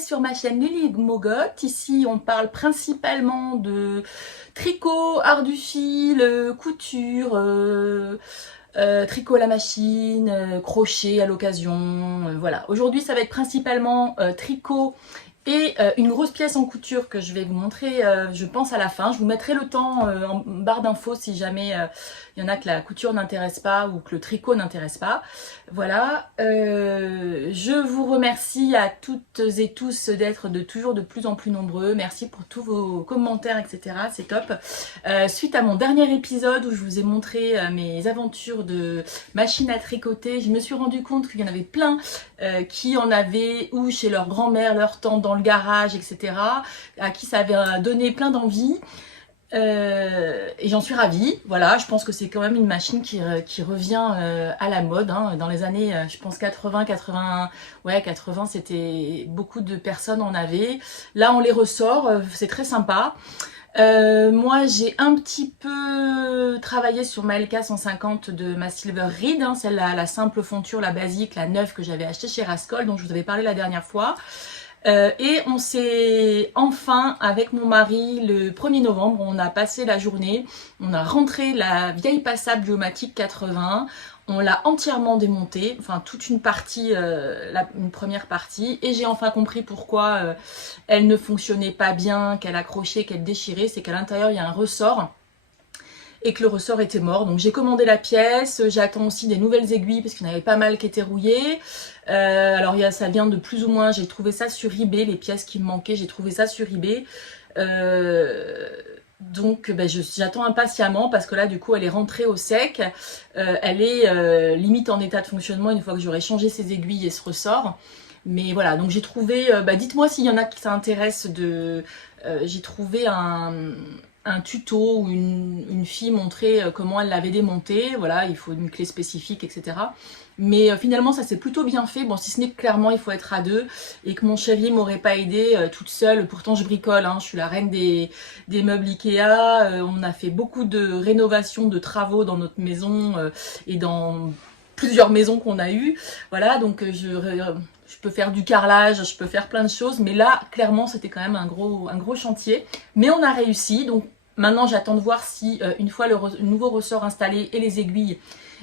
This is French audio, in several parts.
sur ma chaîne Lily Mogotte. Ici, on parle principalement de tricot, art du fil, couture, tricot à la machine, crochet à l'occasion. Voilà. Aujourd'hui, ça va être principalement tricot et une grosse pièce en couture que je vais vous montrer, je pense à la fin. Je vous mettrai le temps en barre d'infos si jamais il y en a que la couture n'intéresse pas ou que le tricot n'intéresse pas. Voilà, je vous remercie à toutes et tous d'être toujours de plus en plus nombreux. Merci pour tous vos commentaires, etc. C'est top. Suite à mon dernier épisode où je vous ai montré mes aventures de machine à tricoter, je me suis rendu compte qu'il y en avait plein qui en avaient ou chez leur grand-mère, leur tante, dans le garage, etc. À qui ça avait donné plein d'envie. Et j'en suis ravie. Voilà, je pense que c'est quand même une machine qui revient à la mode. Hein. Dans les années, je pense 80, ouais 80, c'était beaucoup de personnes en avaient. Là, on les ressort, c'est très sympa. Moi j'ai un petit peu travaillé sur ma LK 150 de ma Silver Reed, hein, celle-là, la simple fonture, la basique, la neuve que j'avais achetée chez Rascol, dont je vous avais parlé la dernière fois. Et on s'est enfin, avec mon mari, le 1er novembre, on a passé la journée, on a rentré la vieille passable Biomatic 80, on l'a entièrement démontée, enfin toute une partie, une première partie, et j'ai enfin compris pourquoi elle ne fonctionnait pas bien, qu'elle accrochait, qu'elle déchirait, c'est qu'à l'intérieur il y a un ressort, et que le ressort était mort. Donc j'ai commandé la pièce, j'attends aussi des nouvelles aiguilles parce qu'il y en avait pas mal qui étaient rouillées. Alors ça vient de plus ou moins, j'ai trouvé ça sur eBay, les pièces qui me manquaient, j'ai trouvé ça sur eBay. Donc ben, j'attends impatiemment parce que là du coup elle est rentrée au sec. Elle est limite en état de fonctionnement une fois que j'aurai changé ses aiguilles et ce ressort. Mais voilà, donc j'ai trouvé, dites-moi s'il y en a qui s'intéressent de... j'ai trouvé un tuto où une fille montrait comment elle l'avait démonté. Voilà, il faut une clé spécifique, etc. Mais finalement, ça s'est plutôt bien fait. Bon, si ce n'est que clairement, il faut être à deux et que mon chéri m'aurait pas aidé toute seule. Pourtant, je bricole, hein, je suis la reine des meubles Ikea. On a fait beaucoup de rénovations, de travaux dans notre maison et dans plusieurs maisons qu'on a eues. Voilà, donc je peux faire du carrelage, je peux faire plein de choses, mais là, clairement, c'était quand même un gros chantier. Mais on a réussi, donc maintenant, j'attends de voir si, une fois le nouveau ressort installé et les aiguilles,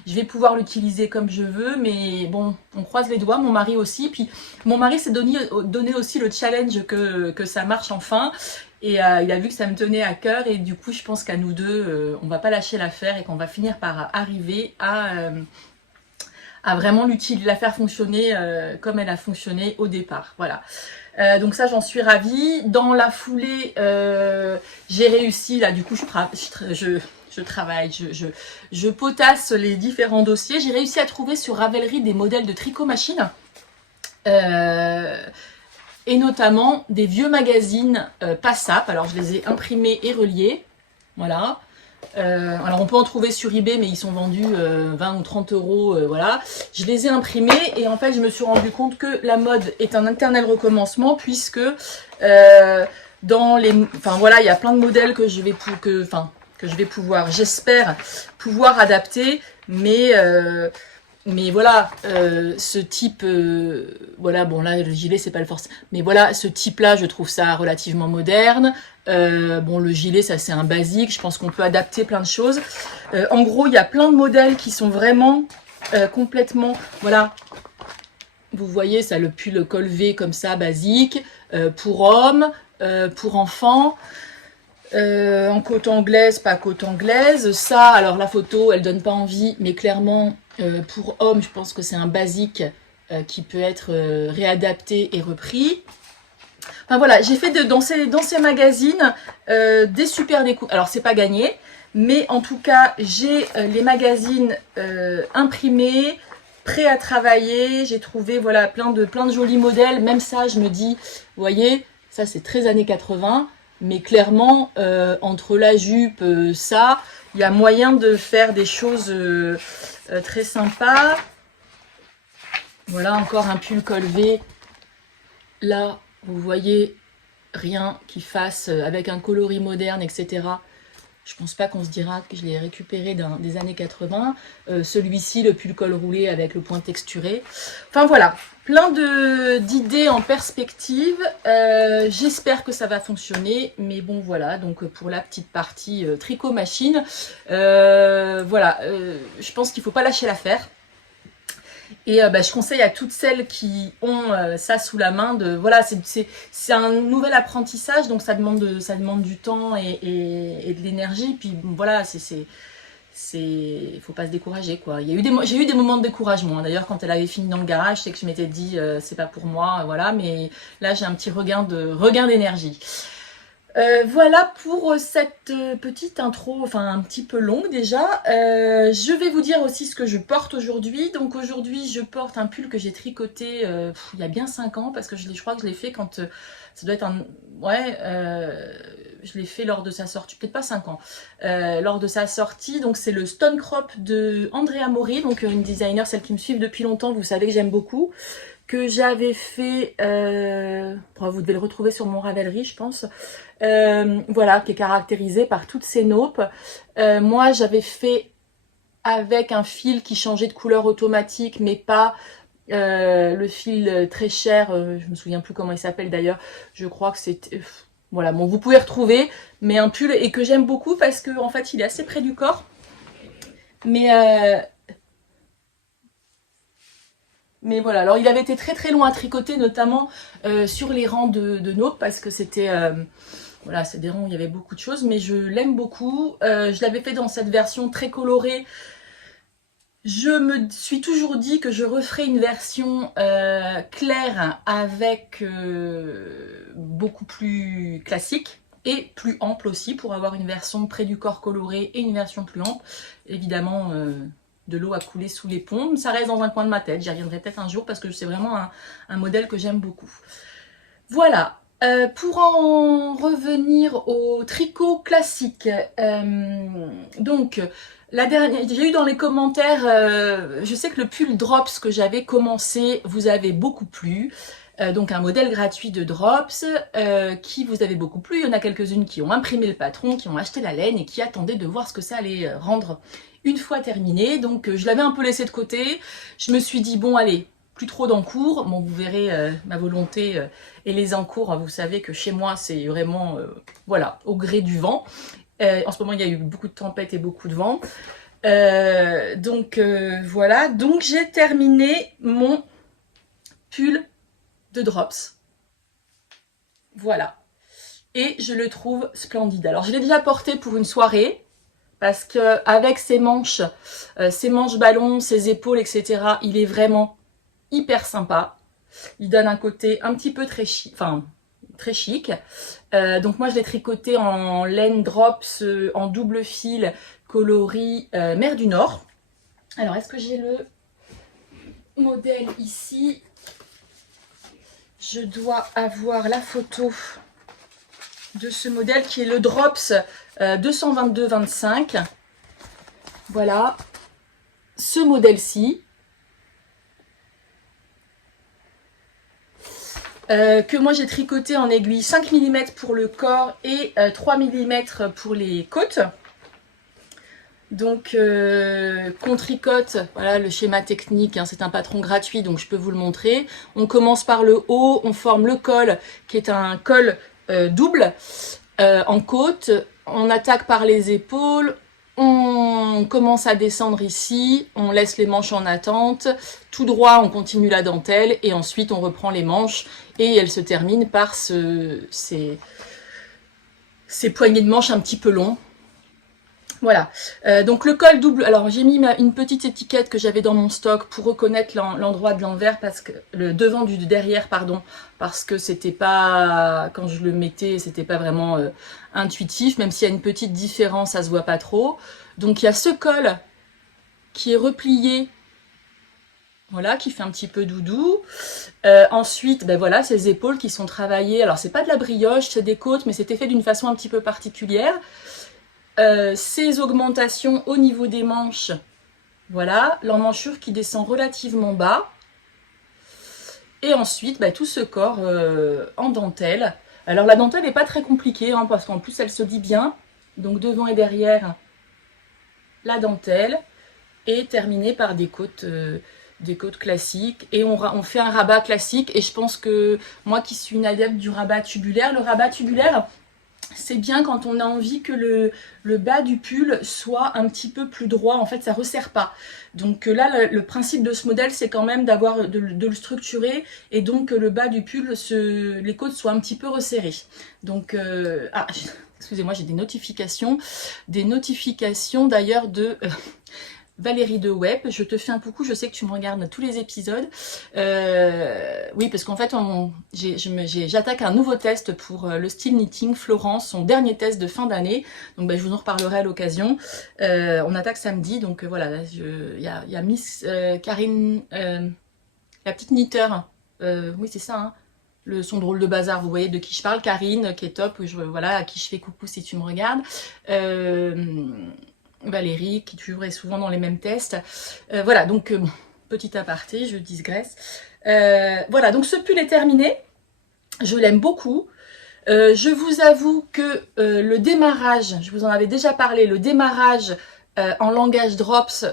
je vais pouvoir l'utiliser comme je veux, mais bon, on croise les doigts, mon mari aussi. Puis mon mari s'est donné aussi le challenge que ça marche enfin. Et il a vu que ça me tenait à cœur, et du coup, je pense qu'à nous deux, on va pas lâcher l'affaire et qu'on va finir par arriver à vraiment la faire fonctionner comme elle a fonctionné au départ. Voilà. Donc ça, j'en suis ravie. Dans la foulée, j'ai réussi, là du coup je travaille, je potasse les différents dossiers. J'ai réussi à trouver sur Ravelry des modèles de tricot machine. Et notamment des vieux magazines PASSAP. Alors je les ai imprimés et reliés. Voilà. Alors on peut en trouver sur eBay, mais ils sont vendus 20 ou 30 euros, voilà. Je les ai imprimés et en fait je me suis rendu compte que la mode est un éternel recommencement, puisque voilà, il y a plein de modèles que je vais pouvoir, j'espère pouvoir adapter, mais voilà, ce type, voilà, bon là le gilet c'est pas le force, mais voilà, ce type là je trouve ça relativement moderne. Bon, le gilet ça c'est un basique, je pense qu'on peut adapter plein de choses. En gros il y a plein de modèles qui sont vraiment complètement, voilà, vous voyez ça, le pull col V comme ça basique, pour hommes, pour enfants. En côte anglaise, pas côte anglaise. Ça, alors la photo, elle donne pas envie, mais clairement, pour homme, je pense que c'est un basique qui peut être réadapté et repris. Enfin voilà, j'ai fait dans ces magazines des super découpes. Alors c'est pas gagné, mais en tout cas, j'ai les magazines imprimés, prêts à travailler. J'ai trouvé voilà plein de jolis modèles. Même ça, je me dis, vous voyez, ça c'est très années 80. Mais clairement, entre la jupe, ça, il y a moyen de faire des choses très sympas. Voilà, encore un pull col V. Là, vous voyez, rien qui fasse avec un coloris moderne, etc. Je pense pas qu'on se dira que je l'ai récupéré des années 80. Celui-ci, le pull col roulé avec le point texturé. Enfin voilà, plein d'idées en perspective. J'espère que ça va fonctionner. Mais bon voilà, donc pour la petite partie tricot machine, voilà, je pense qu'il ne faut pas lâcher l'affaire. Et je conseille à toutes celles qui ont ça sous la main de voilà, c'est un nouvel apprentissage, donc ça demande du temps et de l'énergie. Puis voilà, faut pas se décourager quoi. J'ai eu des moments de découragement. D'ailleurs, quand elle avait fini dans le garage, c'est que je m'étais dit c'est pas pour moi, voilà. Mais là, j'ai un petit regain d'énergie. Voilà pour cette petite intro, enfin un petit peu longue déjà. Je vais vous dire aussi ce que je porte aujourd'hui. Donc aujourd'hui, je porte un pull que j'ai tricoté il y a bien 5 ans, parce que je crois que je l'ai fait quand... ça doit être un... Ouais, je l'ai fait lors de sa sortie, peut-être pas 5 ans. Lors de sa sortie, donc c'est le Stone Crop de Andrea Mori, donc une designer, celle qui me suit depuis longtemps, vous savez que j'aime beaucoup. Que j'avais fait, vous devez le retrouver sur mon Ravelry, je pense. Voilà, qui est caractérisé par toutes ces naupes. Moi, j'avais fait avec un fil qui changeait de couleur automatique, mais pas le fil très cher. Je me souviens plus comment il s'appelle d'ailleurs. Je crois que c'était... voilà, bon, vous pouvez retrouver, mais un pull et que j'aime beaucoup parce que en fait, il est assez près du corps. Mais voilà, alors il avait été très très long à tricoter, notamment sur les rangs de naupes, parce que c'était... voilà, c'est des rangs où il y avait beaucoup de choses, mais je l'aime beaucoup. Je l'avais fait dans cette version très colorée. Je me suis toujours dit que je referais une version claire avec beaucoup plus classique et plus ample aussi, pour avoir une version près du corps colorée et une version plus ample. Évidemment, de l'eau a coulé sous les ponts. Ça reste dans un coin de ma tête. J'y reviendrai peut-être un jour parce que c'est vraiment un modèle que j'aime beaucoup. Voilà. Pour en revenir au tricot classique, donc la dernière, j'ai eu dans les commentaires, je sais que le pull Drops que j'avais commencé vous avait beaucoup plu. Donc un modèle gratuit de Drops qui vous avait beaucoup plu. Il y en a quelques-unes qui ont imprimé le patron, qui ont acheté la laine et qui attendaient de voir ce que ça allait rendre une fois terminé. Donc je l'avais un peu laissé de côté. Je me suis dit bon allez, plus trop d'encours. Bon, vous verrez ma volonté et les encours. Vous savez que chez moi c'est vraiment voilà, au gré du vent. En ce moment il y a eu beaucoup de tempêtes et beaucoup de vent. Voilà, donc j'ai terminé mon pull de Drops. Voilà. Et je le trouve splendide. Alors je l'ai déjà porté pour une soirée, parce que avec ses manches ballons, ses épaules, etc., il est vraiment hyper sympa. Il donne un côté un petit peu très chic, enfin très chic. Donc moi je l'ai tricoté en laine Drops en double fil coloris mer du Nord. Alors est-ce que j'ai le modèle ici? Je dois avoir la photo de ce modèle qui est le Drops 222-25. Voilà, ce modèle-ci. Que moi j'ai tricoté en aiguille 5 mm pour le corps et 3 mm pour les côtes. Donc qu'on tricote, voilà le schéma technique, hein, c'est un patron gratuit donc je peux vous le montrer. On commence par le haut, on forme le col qui est un col double en côte, on attaque par les épaules, on commence à descendre ici, on laisse les manches en attente, tout droit on continue la dentelle et ensuite on reprend les manches et elle se termine par ces poignées de manches un petit peu longs. Voilà, donc le col double, alors j'ai mis une petite étiquette que j'avais dans mon stock pour reconnaître l'endroit de l'envers, parce que le devant du derrière, pardon, parce que c'était pas, quand je le mettais, c'était pas vraiment intuitif, même s'il y a une petite différence, ça se voit pas trop. Donc il y a ce col qui est replié, voilà, qui fait un petit peu doudou. Ensuite, ben voilà, ces épaules qui sont travaillées, alors c'est pas de la brioche, c'est des côtes, mais c'était fait d'une façon un petit peu particulière. Ces augmentations au niveau des manches, voilà, l'emmanchure qui descend relativement bas. Et ensuite, tout ce corps en dentelle. Alors la dentelle n'est pas très compliquée, hein, parce qu'en plus elle se dit bien. donc devant et derrière la dentelle, et terminé par des côtes classiques. Et on fait un rabat classique, et je pense que moi qui suis une adepte du rabat tubulaire, le rabat tubulaire, c'est bien quand on a envie que le bas du pull soit un petit peu plus droit. En fait, ça resserre pas. Donc là, le principe de ce modèle, c'est quand même de le structurer, et donc que le bas du pull, les côtes soient un petit peu resserrées. Donc, excusez-moi, j'ai des notifications d'ailleurs de Valérie de Web, je te fais un coucou, je sais que tu me regardes tous les épisodes. Oui, parce qu'en fait, j'attaque un nouveau test pour le style knitting Florence, son dernier test de fin d'année. Donc je vous en reparlerai à l'occasion. On attaque samedi, donc voilà, il y a Miss Karine, la petite knitteur, oui c'est ça, hein, son drôle de bazar, vous voyez de qui je parle, Karine, qui est top, voilà, à qui je fais coucou si tu me regardes. Valérie, qui toujours est souvent dans les mêmes tests. Voilà, donc bon, petit aparté, je digresse. Voilà, donc ce pull est terminé. Je l'aime beaucoup. Je vous avoue que le démarrage, je vous en avais déjà parlé, le démarrage en langage drops,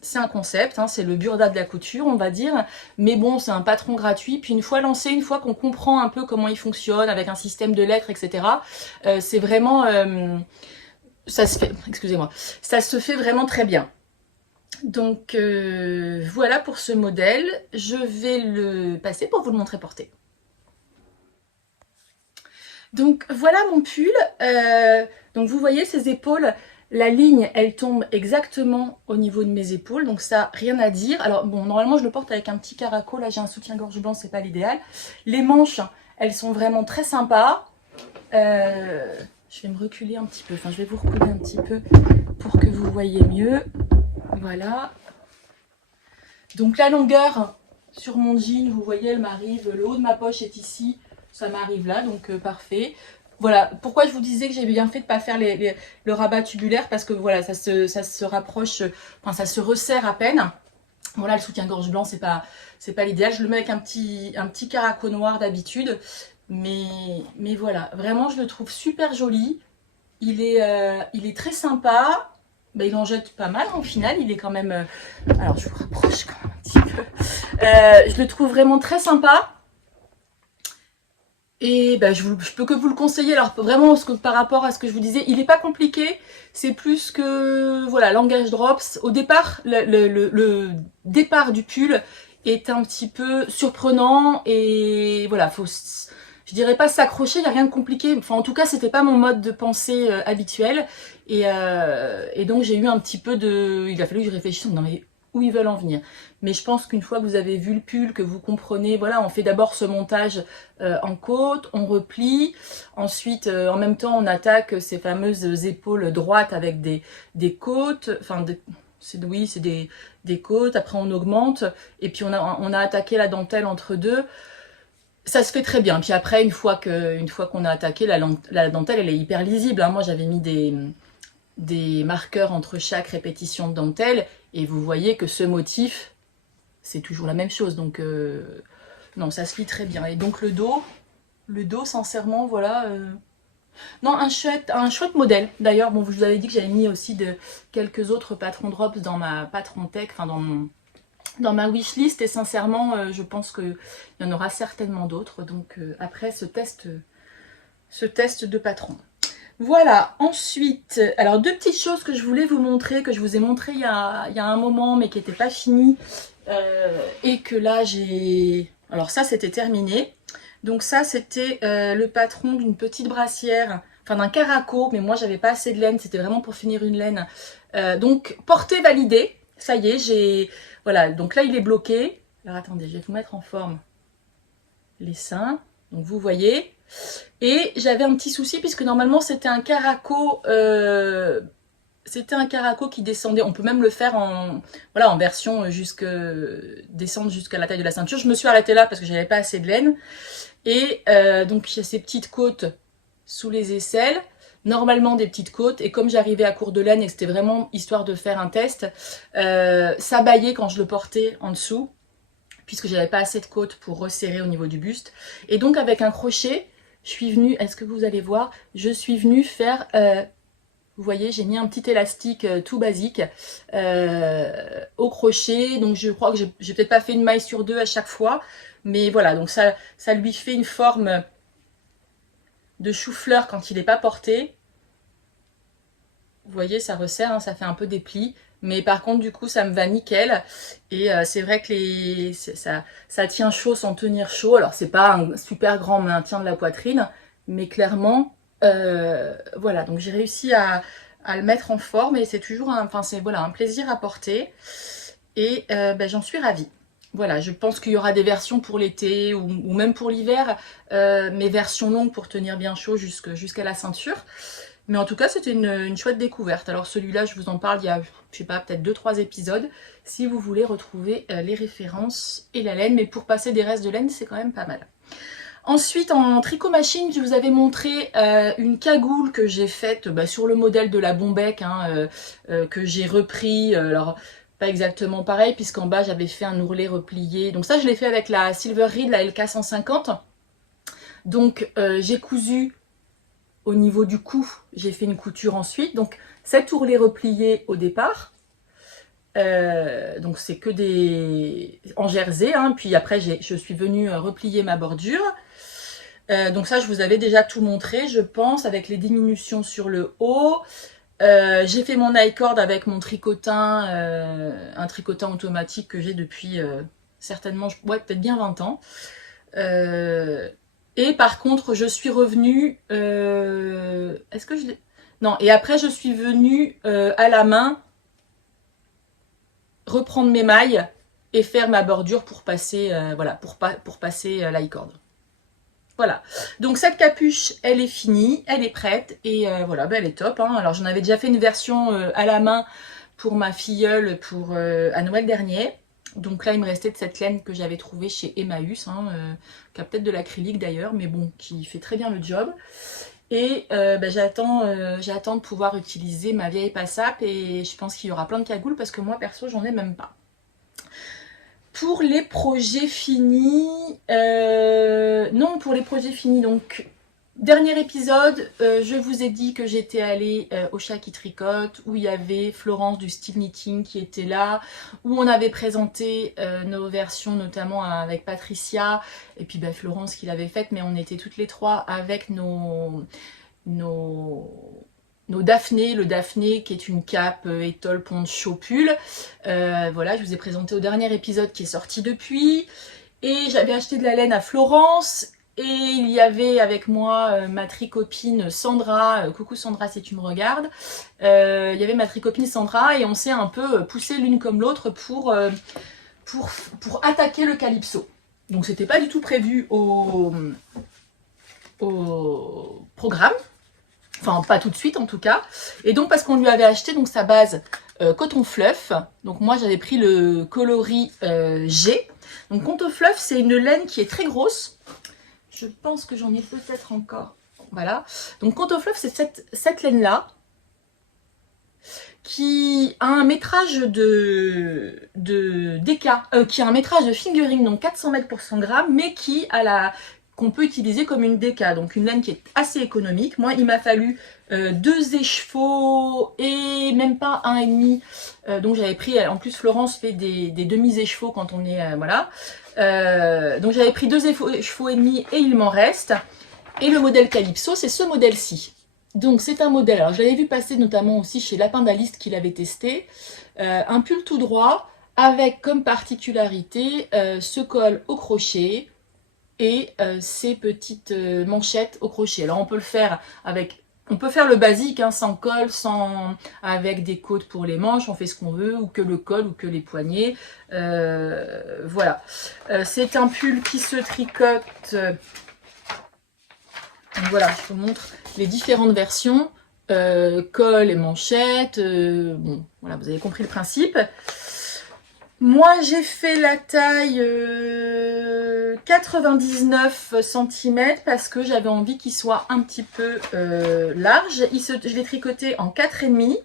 c'est un concept, hein, c'est le burda de la couture, on va dire. Mais bon, c'est un patron gratuit. Puis une fois lancé, une fois qu'on comprend un peu comment il fonctionne, avec un système de lettres, etc., c'est vraiment... ça se fait, excusez-moi, ça se fait vraiment très bien. Donc voilà pour ce modèle, je vais le passer pour vous le montrer porté. Donc voilà mon pull, donc vous voyez ces épaules, la ligne elle tombe exactement au niveau de mes épaules, donc ça rien à dire. Alors bon, normalement je le porte avec un petit caraco, là j'ai un soutien-gorge blanc, c'est pas l'idéal. Les manches, elles sont vraiment très sympas. Je vais me reculer un petit peu, enfin je vais vous reculer un petit peu pour que vous voyez mieux. Voilà. Donc la longueur sur mon jean, vous voyez, elle m'arrive, le haut de ma poche est ici, ça m'arrive là, donc parfait. Voilà, pourquoi je vous disais que j'ai bien fait de ne pas faire le rabat tubulaire, parce que voilà, ça se rapproche, enfin ça se resserre à peine. Voilà, le soutien-gorge blanc, c'est pas l'idéal. Je le mets avec un petit caraco noir d'habitude. Mais voilà, vraiment je le trouve super joli. Il est très sympa. Ben, il en jette pas mal au final. Il est quand même... alors je vous rapproche quand même un petit peu. Je le trouve vraiment très sympa. Et ben, je peux que vous le conseiller. Alors vraiment, par rapport à ce que je vous disais, il n'est pas compliqué. C'est plus que... Voilà, langage drops. Au départ, le départ du pull est un petit peu surprenant. Et voilà, faut... Je dirais pas s'accrocher, il n'y a rien de compliqué. Enfin, en tout cas, c'était pas mon mode de pensée habituel. Et donc, j'ai eu un petit peu de... Il a fallu que je réfléchisse. Non, mais où ils veulent en venir. Mais je pense qu'une fois que vous avez vu le pull, que vous comprenez, voilà, on fait d'abord ce montage en côte, on replie. Ensuite, en même temps, on attaque ces fameuses épaules droites avec des côtes. Enfin, oui, c'est des côtes. Après, on augmente. Et puis, on a attaqué la dentelle entre deux. Ça se fait très bien. Puis après, une fois qu'on a attaqué, la dentelle, elle est hyper lisible. Hein. Moi, j'avais mis des marqueurs entre chaque répétition de dentelle. Et vous voyez que ce motif, c'est toujours la même chose. Donc, non, ça se lit très bien. Et donc, le dos, sincèrement, voilà... Non, un chouette modèle. D'ailleurs, bon, je vous avais dit que j'avais mis aussi quelques autres patrons drops dans ma patron tech, enfin, dans ma wishlist, et sincèrement je pense qu'il y en aura certainement d'autres, donc après ce test de patron. Voilà, ensuite, alors deux petites choses que je voulais vous montrer, que je vous ai montré il y a un moment mais qui n'étaient pas finies, et que là j'ai... Alors ça c'était terminé, donc ça c'était le patron d'une petite brassière, enfin d'un caraco, mais moi j'avais pas assez de laine, c'était vraiment pour finir une laine, donc portée validée, ça y est, voilà, donc là il est bloqué. Alors attendez, je vais vous mettre en forme les seins. Donc vous voyez. Et j'avais un petit souci puisque normalement c'était un caraco. Qui descendait. On peut même le faire en version descendre jusqu'à la taille de la ceinture. Je me suis arrêtée là parce que j'avais pas assez de laine. Et donc il y a ces petites côtes sous les aisselles. Normalement des petites côtes, et comme j'arrivais à court de laine et que c'était vraiment histoire de faire un test, ça baillait quand je le portais en dessous, puisque j'avais pas assez de côtes pour resserrer au niveau du buste. Et donc avec un crochet, je suis venue, est-ce que vous allez voir, je suis venue faire, vous Vous voyez, j'ai mis un petit élastique tout basique au crochet. Donc je crois que j'ai peut-être pas fait une maille sur deux à chaque fois. Mais voilà, donc ça lui fait une forme de chou-fleur quand il n'est pas porté. Vous voyez, ça resserre, hein, ça fait un peu des plis. Mais par contre, du coup, ça me va nickel. Et c'est vrai que ça tient chaud sans tenir chaud. Alors, c'est pas un super grand maintien de la poitrine. Mais clairement, voilà. Donc, j'ai réussi à le mettre en forme. Et c'est toujours voilà, un plaisir à porter. Et j'en suis ravie. Voilà, je pense qu'il y aura des versions pour l'été ou même pour l'hiver. Mais versions longues pour tenir bien chaud jusqu'à la ceinture. Mais en tout cas, c'était une chouette découverte. Alors celui-là, je vous en parle il y a, je sais pas, peut-être 2-3 épisodes. Si vous voulez retrouver les références et la laine. Mais pour passer des restes de laine, c'est quand même pas mal. Ensuite, en tricot machine, je vous avais montré une cagoule que j'ai faite sur le modèle de la Bombec, hein, que j'ai repris. Alors, pas exactement pareil, puisqu'en bas, j'avais fait un ourlet replié. Donc ça, je l'ai fait avec la Silver Reed, la LK 150. Donc, j'ai cousu au niveau du cou, j'ai fait une couture ensuite. Donc, cet ourlet replié au départ. Donc, c'est que des... en jersey. Hein, puis après, je suis venue replier ma bordure. Donc ça, je vous avais déjà tout montré, je pense, avec les diminutions sur le haut. J'ai fait mon I-cord avec mon tricotin, un tricotin automatique que j'ai depuis certainement, ouais, peut-être bien 20 ans. Et par contre, je suis revenue... Est-ce que je l'ai... Non, et après, je suis venue à la main reprendre mes mailles et faire ma bordure pour passer, voilà, pour passer l'i-cord. Voilà, donc cette capuche, elle est finie, elle est prête et voilà, elle est top. Hein. Alors j'en avais déjà fait une version à la main pour ma filleule à Noël dernier. Donc là, il me restait de cette laine que j'avais trouvée chez Emmaüs, hein, qui a peut-être de l'acrylique d'ailleurs, mais bon, qui fait très bien le job. Et j'attends de pouvoir utiliser ma vieille Passap et je pense qu'il y aura plein de cagoules parce que moi, perso, j'en ai même pas. Pour les projets finis, non, pour les projets finis, donc, dernier épisode, je vous ai dit que j'étais allée au Chat qui tricote, où il y avait Florence du Style Knitting qui était là, où on avait présenté nos versions, notamment avec Patricia, et puis Florence qui l'avait faite, mais on était toutes les trois avec nos Daphné, le Daphné qui est une cape étole poncho pull. Voilà, je vous ai présenté au dernier épisode qui est sorti depuis. Et j'avais acheté de la laine à Florence. Et il y avait avec moi ma tricopine Sandra. Coucou Sandra si tu me regardes. Il y avait ma tricopine Sandra et on s'est un peu poussé l'une comme l'autre pour attaquer le calypso. Donc c'était pas du tout prévu au programme. Enfin, pas tout de suite en tout cas. Et donc, parce qu'on lui avait acheté donc sa base coton fluff. Donc, moi, j'avais pris le coloris G. Donc, coton fluff, c'est une laine qui est très grosse. Je pense que j'en ai peut-être encore. Voilà. Donc, coton fluff, c'est cette laine-là qui a un métrage de DK, qui a un métrage de fingering, donc 400 mètres pour 100 grammes, mais qui a qu'on peut utiliser comme une DK, donc une laine qui est assez économique. Moi, il m'a fallu 2 écheveaux et même pas 1,5. Donc j'avais pris, en plus Florence fait des demi-écheveaux quand on est, voilà. Donc j'avais pris 2 écheveaux et demi et il m'en reste. Et le modèle Calypso, c'est ce modèle-ci. Donc c'est un modèle, alors je l'avais vu passer notamment aussi chez Lapin d'Aliste qui l'avait testé. Un pull tout droit avec comme particularité ce col au crochet, et ces petites manchettes au crochet. Alors on peut le faire on peut faire le basique, hein, sans col, avec des côtes pour les manches, on fait ce qu'on veut, ou que le col, ou que les poignets. Voilà. C'est un pull qui se tricote. Donc voilà, je vous montre les différentes versions. Col et manchettes. Bon, voilà, vous avez compris le principe. Moi, j'ai fait la taille 99 cm parce que j'avais envie qu'il soit un petit peu large. Je l'ai tricoté en 4,5.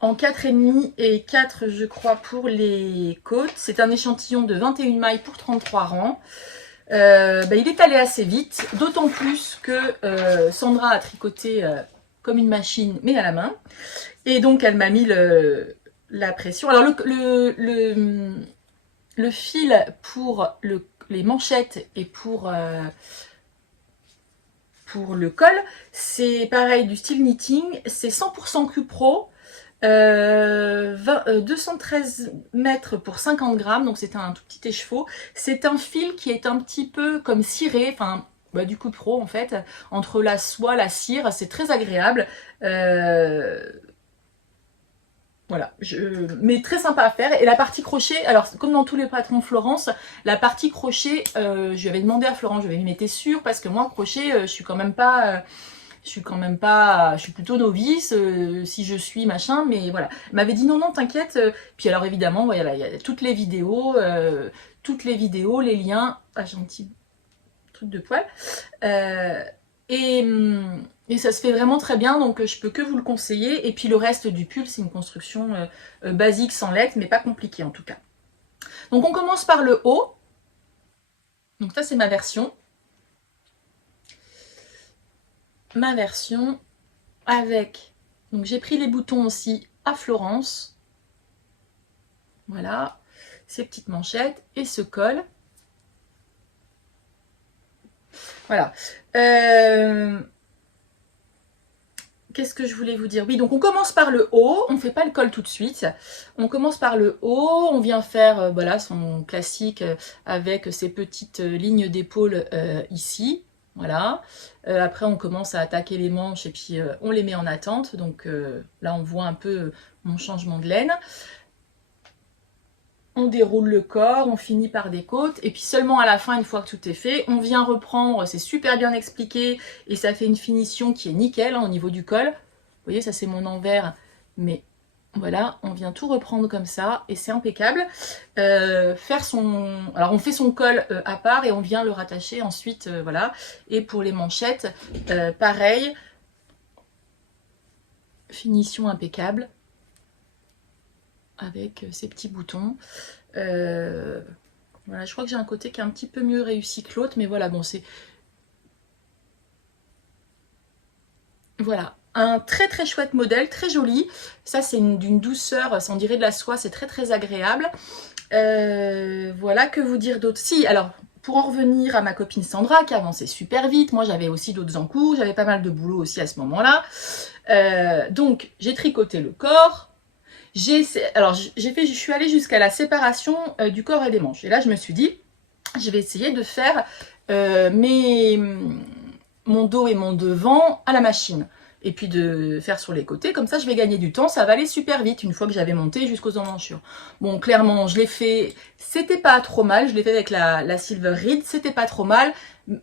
En 4,5 et 4, je crois, pour les côtes. C'est un échantillon de 21 mailles pour 33 rangs. Il est allé assez vite, d'autant plus que Sandra a tricoté comme une machine, mais à la main. Et donc, elle m'a mis la pression. Alors, le fil pour les manchettes et pour le col, c'est pareil, du style knitting. C'est 100% Cupro. 213 mètres pour 50 grammes, donc c'est un tout petit écheveau. C'est un fil qui est un petit peu comme ciré, enfin du Cupro en fait, entre la soie, la cire, c'est très agréable. Voilà, mais très sympa à faire. Et la partie crochet, alors comme dans tous les patrons Florence, la partie crochet, je lui avais demandé à Florence, je lui avais dit mais t'es sûre, parce que moi crochet, je suis plutôt novice, si je suis machin, mais voilà. Elle m'avait dit non, non, t'inquiète. Puis alors évidemment, voilà, il y a toutes les vidéos, les liens. Ah, j'ai un petit truc de poil. Et ça se fait vraiment très bien, donc je peux que vous le conseiller. Et puis le reste du pull, c'est une construction basique, sans lettres, mais pas compliquée en tout cas. Donc on commence par le haut. Donc ça, c'est ma version. Avec, donc j'ai pris les boutons aussi à Florence, voilà, ces petites manchettes et ce col, voilà. Qu'est-ce que je voulais vous dire? Oui, donc on commence par le haut, on ne fait pas le col tout de suite, on commence par le haut, on vient faire voilà, son classique avec ces petites lignes d'épaule ici. Voilà. Après, on commence à attaquer les manches et puis on les met en attente. Donc là, on voit un peu mon changement de laine. On déroule le corps, on finit par des côtes. Et puis seulement à la fin, une fois que tout est fait, on vient reprendre. C'est super bien expliqué et ça fait une finition qui est nickel hein, au niveau du col. Vous voyez, ça c'est mon envers. Mais voilà, on vient tout reprendre comme ça et c'est impeccable. Alors on fait son col à part et on vient le rattacher ensuite, voilà. Et pour les manchettes, pareil, finition impeccable avec ces petits boutons. Voilà, je crois que j'ai un côté qui est un petit peu mieux réussi que l'autre, mais voilà, bon c'est... Voilà. Un très très chouette modèle, très joli. Ça c'est d'une douceur, ça on dirait de la soie, c'est très très agréable. Voilà, que vous dire d'autre? Si, alors pour en revenir à ma copine Sandra qui avançait super vite, moi j'avais aussi d'autres en cours, j'avais pas mal de boulot aussi à ce moment-là. Donc j'ai tricoté le corps. Je suis allée jusqu'à la séparation du corps et des manches. Et là je me suis dit, je vais essayer de faire mon dos et mon devant à la machine. Et puis de faire sur les côtés, comme ça je vais gagner du temps, ça va aller super vite une fois que j'avais monté jusqu'aux emmanchures. Bon, clairement, je l'ai fait, c'était pas trop mal, je l'ai fait avec la Silver Reed, c'était pas trop mal,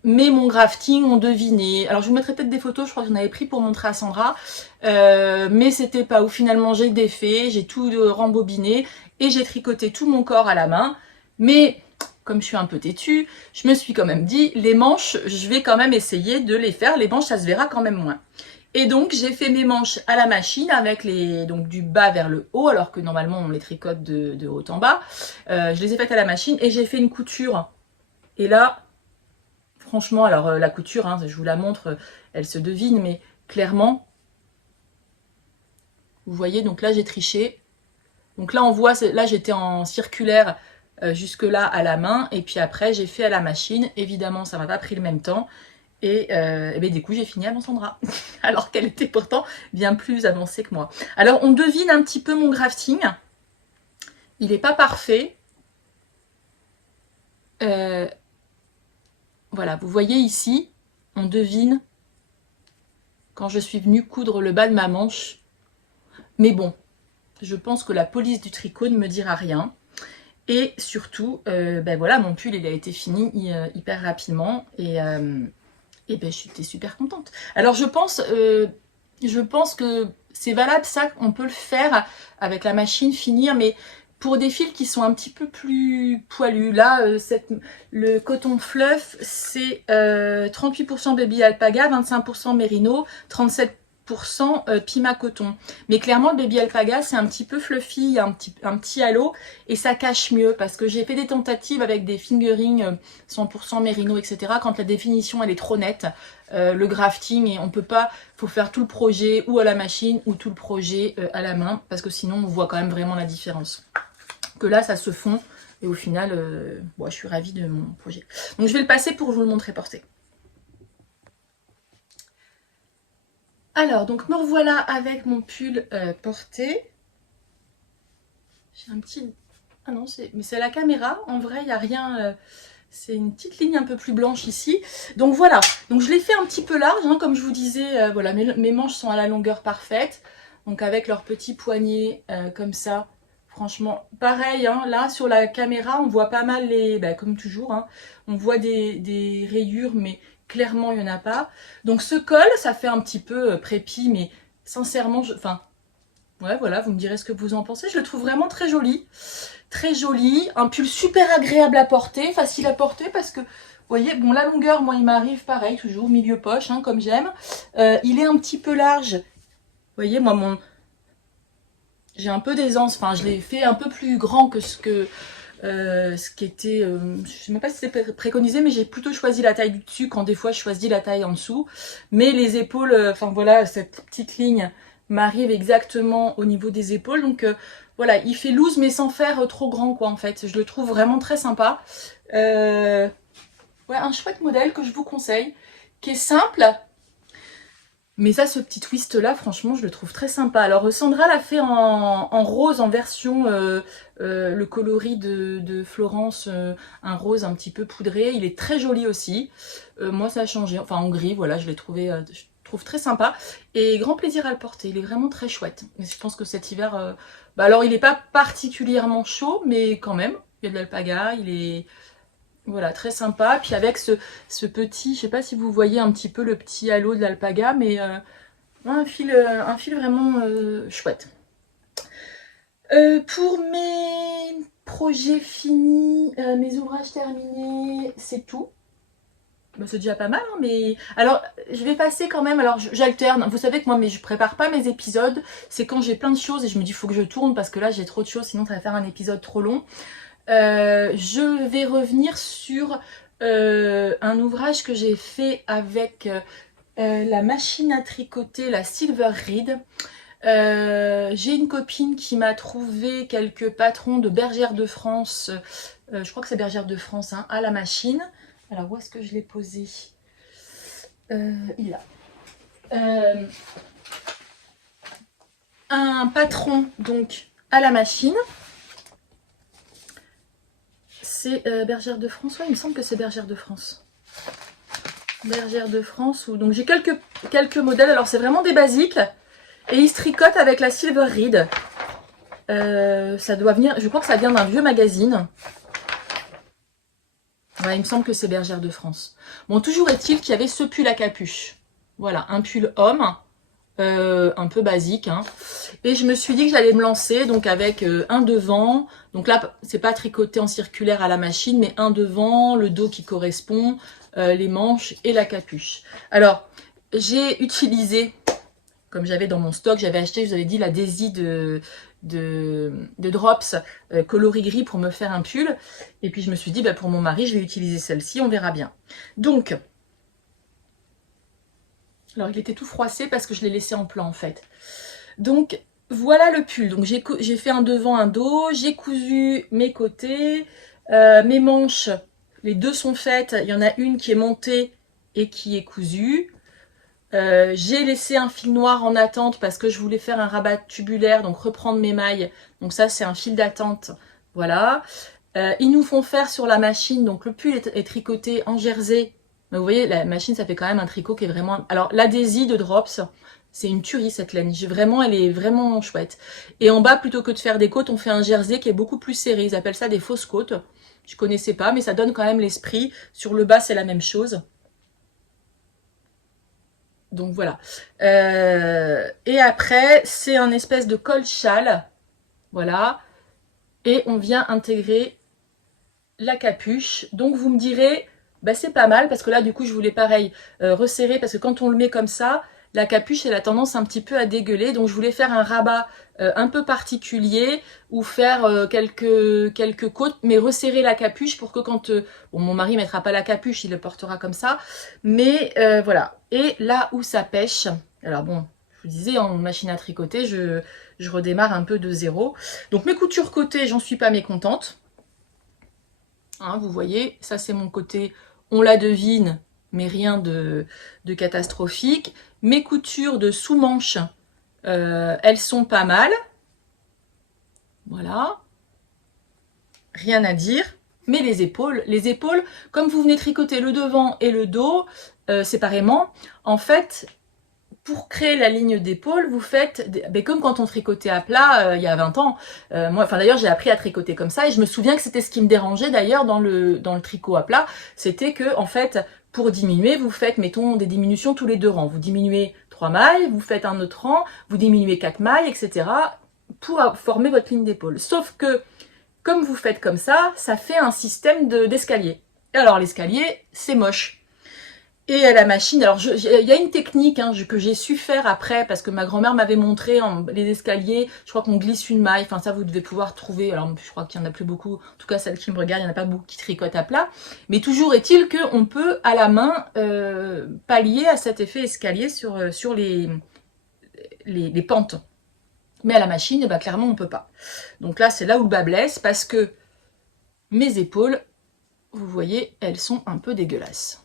mais mon grafting, on devinait. Alors je vous mettrai peut-être des photos, je crois que j'en avais pris pour montrer à Sandra, mais c'était pas où finalement j'ai défait, j'ai tout rembobiné, et j'ai tricoté tout mon corps à la main, mais... Comme je suis un peu têtue, je me suis quand même dit, les manches, je vais quand même essayer de les faire. Les manches, ça se verra quand même moins. Et donc, j'ai fait mes manches à la machine avec donc du bas vers le haut, alors que normalement, on les tricote de haut en bas. Je les ai faites à la machine et j'ai fait une couture. Et là, franchement, alors la couture, hein, je vous la montre, elle se devine, mais clairement, vous voyez, donc là, j'ai triché. Donc là, on voit, là, j'étais en circulaire, jusque là à la main et puis après j'ai fait à la machine. Évidemment ça m'a pas pris le même temps et ben, du coup j'ai fini avant Sandra alors qu'elle était pourtant bien plus avancée que moi. Alors on devine un petit peu mon grafting, il n'est pas parfait. Voilà, vous voyez ici, on devine quand je suis venue coudre le bas de ma manche, mais bon, je pense que la police du tricot ne me dira rien. Et surtout, ben voilà, mon pull il a été fini hyper rapidement et ben j'étais super contente. Alors je pense que c'est valable ça, on peut le faire avec la machine, finir, mais pour des fils qui sont un petit peu plus poilus. Là, le coton fluff, c'est 38% baby alpaga, 25% mérino, 37% Pima Coton. Mais clairement, le Baby Alpaga, c'est un petit peu fluffy, il y a un petit halo, et ça cache mieux, parce que j'ai fait des tentatives avec des fingerings 100% mérino, etc. Quand la définition, elle est trop nette, le grafting, et on peut pas, faut faire tout le projet ou à la machine, ou tout le projet à la main, parce que sinon, on voit quand même vraiment la différence. Que là, ça se fond, et au final, bon, je suis ravie de mon projet. Donc, je vais le passer pour vous le montrer porté. Alors, donc me revoilà avec mon pull porté. J'ai un petit... Ah non, mais c'est la caméra. En vrai, il n'y a rien... c'est une petite ligne un peu plus blanche ici. Donc voilà. Donc je l'ai fait un petit peu large. Hein, comme je vous disais, voilà, mes manches sont à la longueur parfaite. Donc avec leurs petits poignets comme ça. Franchement, pareil. Hein, là, sur la caméra, on voit pas mal les... Bah, comme toujours, hein, on voit des rayures, mais... Clairement, il n'y en a pas. Donc ce col, ça fait un petit peu prépi, mais sincèrement, enfin, ouais, voilà, vous me direz ce que vous en pensez. Je le trouve vraiment très joli. Très joli. Un pull super agréable à porter, facile à porter parce que, vous voyez, bon, la longueur, moi, il m'arrive pareil, toujours milieu poche, hein, comme j'aime. Il est un petit peu large. Vous voyez, moi, j'ai un peu d'aisance. Enfin, je l'ai fait un peu plus grand que ce qui était, je sais même pas si c'est préconisé, mais j'ai plutôt choisi la taille du dessus quand des fois je choisis la taille en dessous. Mais les épaules, enfin voilà, cette petite ligne m'arrive exactement au niveau des épaules. Donc voilà, il fait loose mais sans faire trop grand quoi en fait. Je le trouve vraiment très sympa. Ouais, un chouette modèle que je vous conseille, qui est simple. Mais ça, ce petit twist là, franchement, je le trouve très sympa. Alors Sandra l'a fait en rose, en version le coloris de Florence, un rose un petit peu poudré. Il est très joli aussi. Moi, ça a changé. Enfin, en gris, voilà, je l'ai trouvé, je trouve très sympa. Et grand plaisir à le porter. Il est vraiment très chouette. Et je pense que cet hiver, bah alors il n'est pas particulièrement chaud, mais quand même, il y a de l'alpaga, il est... Voilà, très sympa. Puis avec ce petit, je sais pas si vous voyez un petit peu le petit halo de l'alpaga, mais un fil vraiment chouette. Pour mes projets finis, mes ouvrages terminés, c'est tout. Bah, c'est déjà pas mal, hein, mais... Alors, je vais passer quand même, alors j'alterne. Vous savez que moi, mais je prépare pas mes épisodes. C'est quand j'ai plein de choses et je me dis, il faut que je tourne parce que là, j'ai trop de choses, sinon ça va faire un épisode trop long. Je vais revenir sur un ouvrage que j'ai fait avec la machine à tricoter, la Silver Reed. J'ai une copine qui m'a trouvé quelques patrons de Bergère de France, je crois que c'est Bergère de France, hein, à la machine. Alors où est-ce que je l'ai posé? Il est là. Un patron donc à la machine. C'est Bergère de France, ouais, il me semble que c'est Bergère de France. Bergère de France, où donc j'ai quelques modèles, alors c'est vraiment des basiques, et ils se tricotent avec la Silver Reed. Ça doit venir, je crois que ça vient d'un vieux magazine. Ouais, il me semble que c'est Bergère de France. Bon, toujours est-il qu'il y avait ce pull à capuche. Voilà, un pull homme, un peu basique, hein. Et je me suis dit que j'allais me lancer donc avec un devant. Donc là, c'est pas tricoté en circulaire à la machine, mais un devant, le dos qui correspond, les manches et la capuche. Alors, j'ai utilisé, comme j'avais dans mon stock, j'avais acheté, je vous avais dit, la Daisy de Drops coloris gris pour me faire un pull. Et puis je me suis dit, bah, pour mon mari, je vais utiliser celle-ci, on verra bien. Donc, alors il était tout froissé parce que je l'ai laissé en plan en fait. Donc voilà le pull. Donc j'ai fait un devant, un dos, j'ai cousu mes côtés, mes manches, les deux sont faites. Il y en a une qui est montée et qui est cousue. J'ai laissé un fil noir en attente parce que je voulais faire un rabat tubulaire, donc reprendre mes mailles. Donc ça c'est un fil d'attente, voilà. Ils nous font faire sur la machine, donc le pull est tricoté en jersey. Mais vous voyez, la machine ça fait quand même un tricot qui est vraiment... Alors la Daisy de Drops, c'est une tuerie cette laine, vraiment, elle est vraiment chouette. Et en bas, plutôt que de faire des côtes, on fait un jersey qui est beaucoup plus serré, ils appellent ça des fausses côtes. Je connaissais pas, mais ça donne quand même l'esprit. Sur le bas c'est la même chose. Donc voilà. Et après, c'est un espèce de col châle. Voilà. Et on vient intégrer la capuche. Donc vous me direz, bah, c'est pas mal parce que là du coup je voulais pareil resserrer parce que quand on le met comme ça, la capuche elle a tendance un petit peu à dégueuler, donc je voulais faire un rabat un peu particulier ou faire quelques côtes, mais resserrer la capuche pour que quand... bon, mon mari mettra pas la capuche, il le portera comme ça, mais voilà. Et là où ça pêche, alors bon, je vous disais, en machine à tricoter, je redémarre un peu de zéro. Donc mes coutures côté, j'en suis pas mécontente. Hein, vous voyez, ça c'est mon côté, on la devine, mais rien de catastrophique. Mes coutures de sous-manche, elles sont pas mal. Voilà. Rien à dire. Mais les épaules, comme vous venez tricoter le devant et le dos séparément, en fait, pour créer la ligne d'épaule, vous faites, comme quand on tricotait à plat il y a 20 ans. Moi, enfin d'ailleurs, j'ai appris à tricoter comme ça et je me souviens que c'était ce qui me dérangeait d'ailleurs dans le tricot à plat, c'était que en fait, pour diminuer, vous faites, mettons, des diminutions tous les 2 rangs. Vous diminuez 3 mailles, vous faites un autre rang, vous diminuez 4 mailles, etc. pour former votre ligne d'épaule. Sauf que, comme vous faites comme ça fait un système d'escalier. Et alors l'escalier, c'est moche. Et à la machine, alors il y a une technique que j'ai su faire après, parce que ma grand-mère m'avait montré les escaliers, je crois qu'on glisse une maille, enfin ça vous devez pouvoir trouver, alors je crois qu'il n'y en a plus beaucoup, en tout cas celle qui me regarde, il n'y en a pas beaucoup qui tricotent à plat, mais toujours est-il qu'on peut à la main pallier à cet effet escalier sur les pentes. Mais à la machine, clairement on peut pas. Donc là c'est là où le bas blesse, parce que mes épaules, vous voyez, elles sont un peu dégueulasses.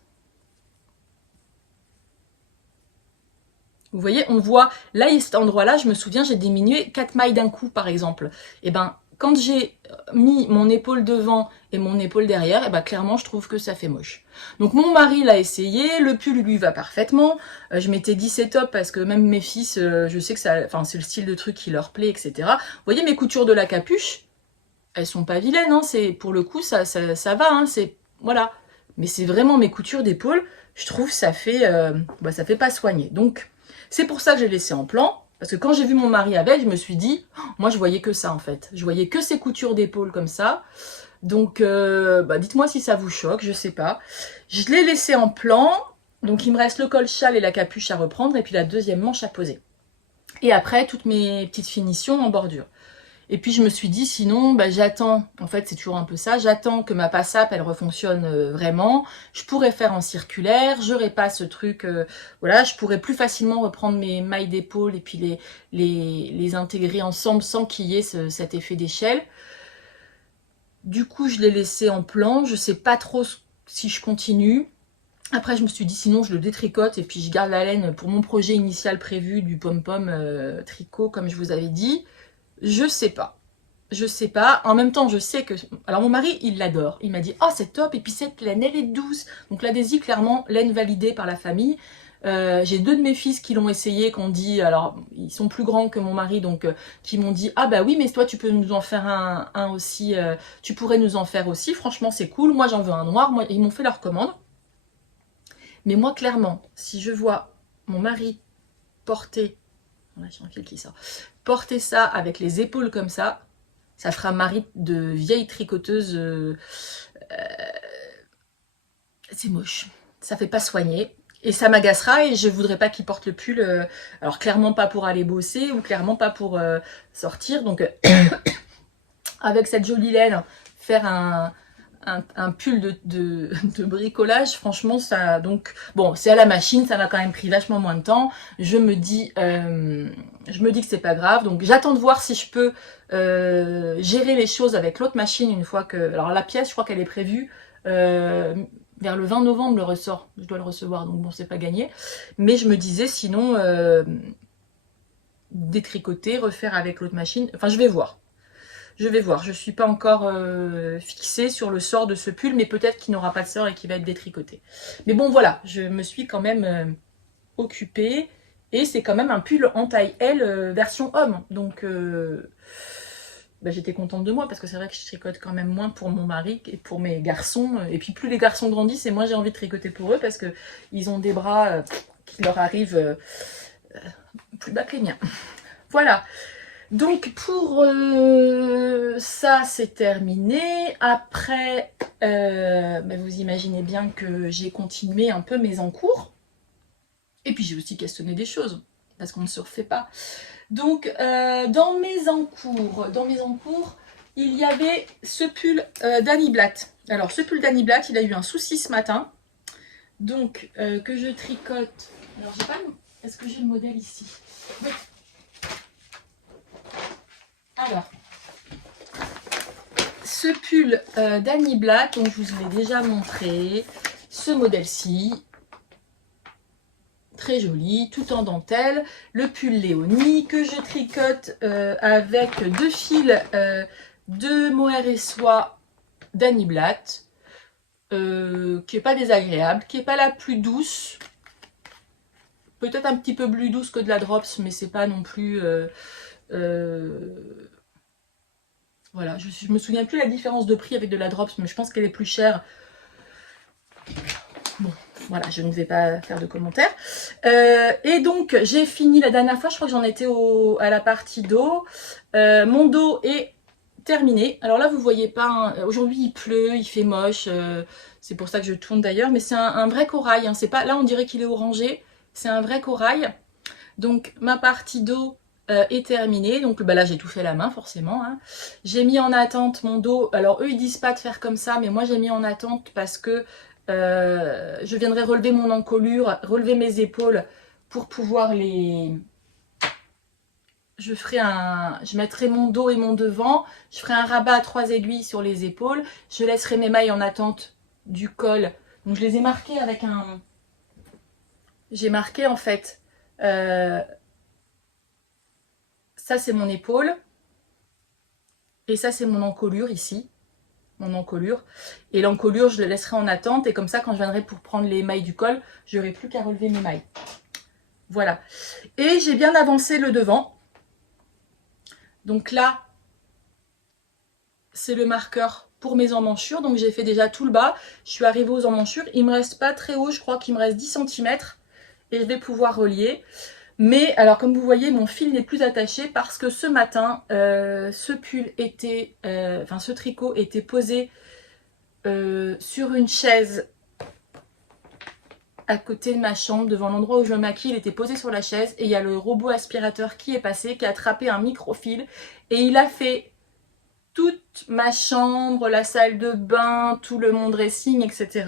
Vous voyez, on voit, là, cet endroit-là, je me souviens, j'ai diminué 4 mailles d'un coup, par exemple. Et ben, quand j'ai mis mon épaule devant et mon épaule derrière, et ben, clairement, je trouve que ça fait moche. Donc, mon mari l'a essayé, le pull lui va parfaitement. Je m'étais dit, c'est top, parce que même mes fils, je sais que ça, enfin, c'est le style de truc qui leur plaît, etc. Vous voyez, mes coutures de la capuche, elles sont pas vilaines, hein, c'est, pour le coup, ça va, hein, c'est, voilà. Mais c'est vraiment mes coutures d'épaule, je trouve, ça fait pas soigner. Donc, c'est pour ça que j'ai laissé en plan, parce que quand j'ai vu mon mari avec, je me suis dit, oh, moi je voyais que ça en fait. Je voyais que ces coutures d'épaule comme ça. Donc dites-moi si ça vous choque, je sais pas. Je l'ai laissé en plan, donc il me reste le col-châle et la capuche à reprendre, et puis la deuxième manche à poser. Et après, toutes mes petites finitions en bordure. Et puis je me suis dit, sinon, j'attends, en fait c'est toujours un peu ça, j'attends que ma passe-up, elle refonctionne vraiment, je pourrais faire en circulaire, j'aurais pas ce truc, voilà, je pourrais plus facilement reprendre mes mailles d'épaule et puis les intégrer ensemble sans qu'il y ait cet effet d'échelle. Du coup, je l'ai laissé en plan, je sais pas trop si je continue. Après, je me suis dit, sinon, je le détricote et puis je garde la laine pour mon projet initial prévu du pom-pom tricot, comme je vous avais dit. Je sais pas. Je sais pas. En même temps, je sais que... Alors, mon mari, il l'adore. Il m'a dit, oh, c'est top. Et puis, cette laine, elle est douce. Donc, l'adhésie, clairement, laine validée par la famille. J'ai 2 de mes fils qui l'ont essayé, qui ont dit... Alors, ils sont plus grands que mon mari, donc... qui m'ont dit, ah bah oui, mais toi, tu peux nous en faire un aussi. Tu pourrais nous en faire aussi. Franchement, c'est cool. Moi, j'en veux un noir. Moi, ils m'ont fait leur commande. Mais moi, clairement, si je vois mon mari porter... Voilà, j'ai un fil qui sort. Porter ça avec les épaules comme ça fera mari de vieille tricoteuse. C'est moche. Ça fait pas soigner. Et ça m'agacera et je voudrais pas qu'il porte le pull. Alors clairement pas pour aller bosser ou clairement pas pour sortir. Donc avec cette jolie laine, faire un pull de bricolage, franchement ça, donc bon, c'est à la machine, ça m'a quand même pris vachement moins de temps. Je me dis que c'est pas grave, donc j'attends de voir si je peux gérer les choses avec l'autre machine une fois que, alors la pièce je crois qu'elle est prévue vers le 20 novembre le ressort, je dois le recevoir, donc bon c'est pas gagné, mais je me disais sinon détricoter, refaire avec l'autre machine, enfin je vais voir. Je vais voir, je ne suis pas encore fixée sur le sort de ce pull, mais peut-être qu'il n'aura pas de sort et qu'il va être détricoté. Mais bon voilà, je me suis quand même occupée, et c'est quand même un pull en taille L version homme. Donc j'étais contente de moi, parce que c'est vrai que je tricote quand même moins pour mon mari et pour mes garçons. Et puis plus les garçons grandissent, et moins j'ai envie de tricoter pour eux, parce qu'ils ont des bras qui leur arrivent plus bas que les miens. Voilà. Donc pour ça c'est terminé. Après vous imaginez bien que j'ai continué un peu mes encours. Et puis j'ai aussi questionné des choses, parce qu'on ne se refait pas. Donc dans mes encours, il y avait ce pull d'Annie Blatt. Alors ce pull d'Annie Blatt, il a eu un souci ce matin. Donc que je tricote. Alors j'ai pas le... Est-ce que j'ai le modèle ici? Oui. Alors, ce pull d'Annie Blatt, dont je vous l'ai déjà montré, ce modèle-ci, très joli, tout en dentelle, le pull Léonie que je tricote avec deux fils de mohair et soie d'Annie Blatt, qui n'est pas désagréable, qui n'est pas la plus douce, peut-être un petit peu plus douce que de la Drops, mais c'est pas non plus... voilà, je me souviens plus la différence de prix avec de la Drops, mais je pense qu'elle est plus chère. Bon, voilà, je ne vais pas faire de commentaires. Et donc, j'ai fini la dernière fois, je crois que j'en étais à la partie dos. Mon dos est terminé. Alors là, vous voyez pas, hein, aujourd'hui il pleut, il fait moche, c'est pour ça que je tourne d'ailleurs, mais c'est un vrai corail, hein, c'est pas, là on dirait qu'il est orangé, c'est un vrai corail. Donc ma partie dos est terminée, donc bah, là j'ai tout fait la main forcément, hein. J'ai mis en attente mon dos, alors eux ils disent pas de faire comme ça, mais moi j'ai mis en attente parce que je viendrai relever mon encolure, relever mes épaules pour pouvoir les... Je mettrai mon dos et mon devant, je ferai un rabat à 3 aiguilles sur les épaules, je laisserai mes mailles en attente du col. Donc je les ai marquées avec un... J'ai marqué en fait, ça c'est mon épaule, et ça c'est mon encolure ici, mon encolure. Et l'encolure je le laisserai en attente, et comme ça quand je viendrai pour prendre les mailles du col, j'aurai plus qu'à relever mes mailles. Voilà. Et j'ai bien avancé le devant. Donc là, c'est le marqueur pour mes emmanchures. Donc j'ai fait déjà tout le bas. Je suis arrivée aux emmanchures. Il me reste pas très haut. Je crois qu'il me reste 10 cm. Et je vais pouvoir relier. Mais alors comme vous voyez, mon fil n'est plus attaché parce que ce matin, ce pull était... ce tricot était posé sur une chaise à côté de ma chambre, devant l'endroit où je me maquille. Il était posé sur la chaise et il y a le robot aspirateur qui est passé, qui a attrapé un microfil et il a fait toute ma chambre, la salle de bain, tout le mon dressing, etc.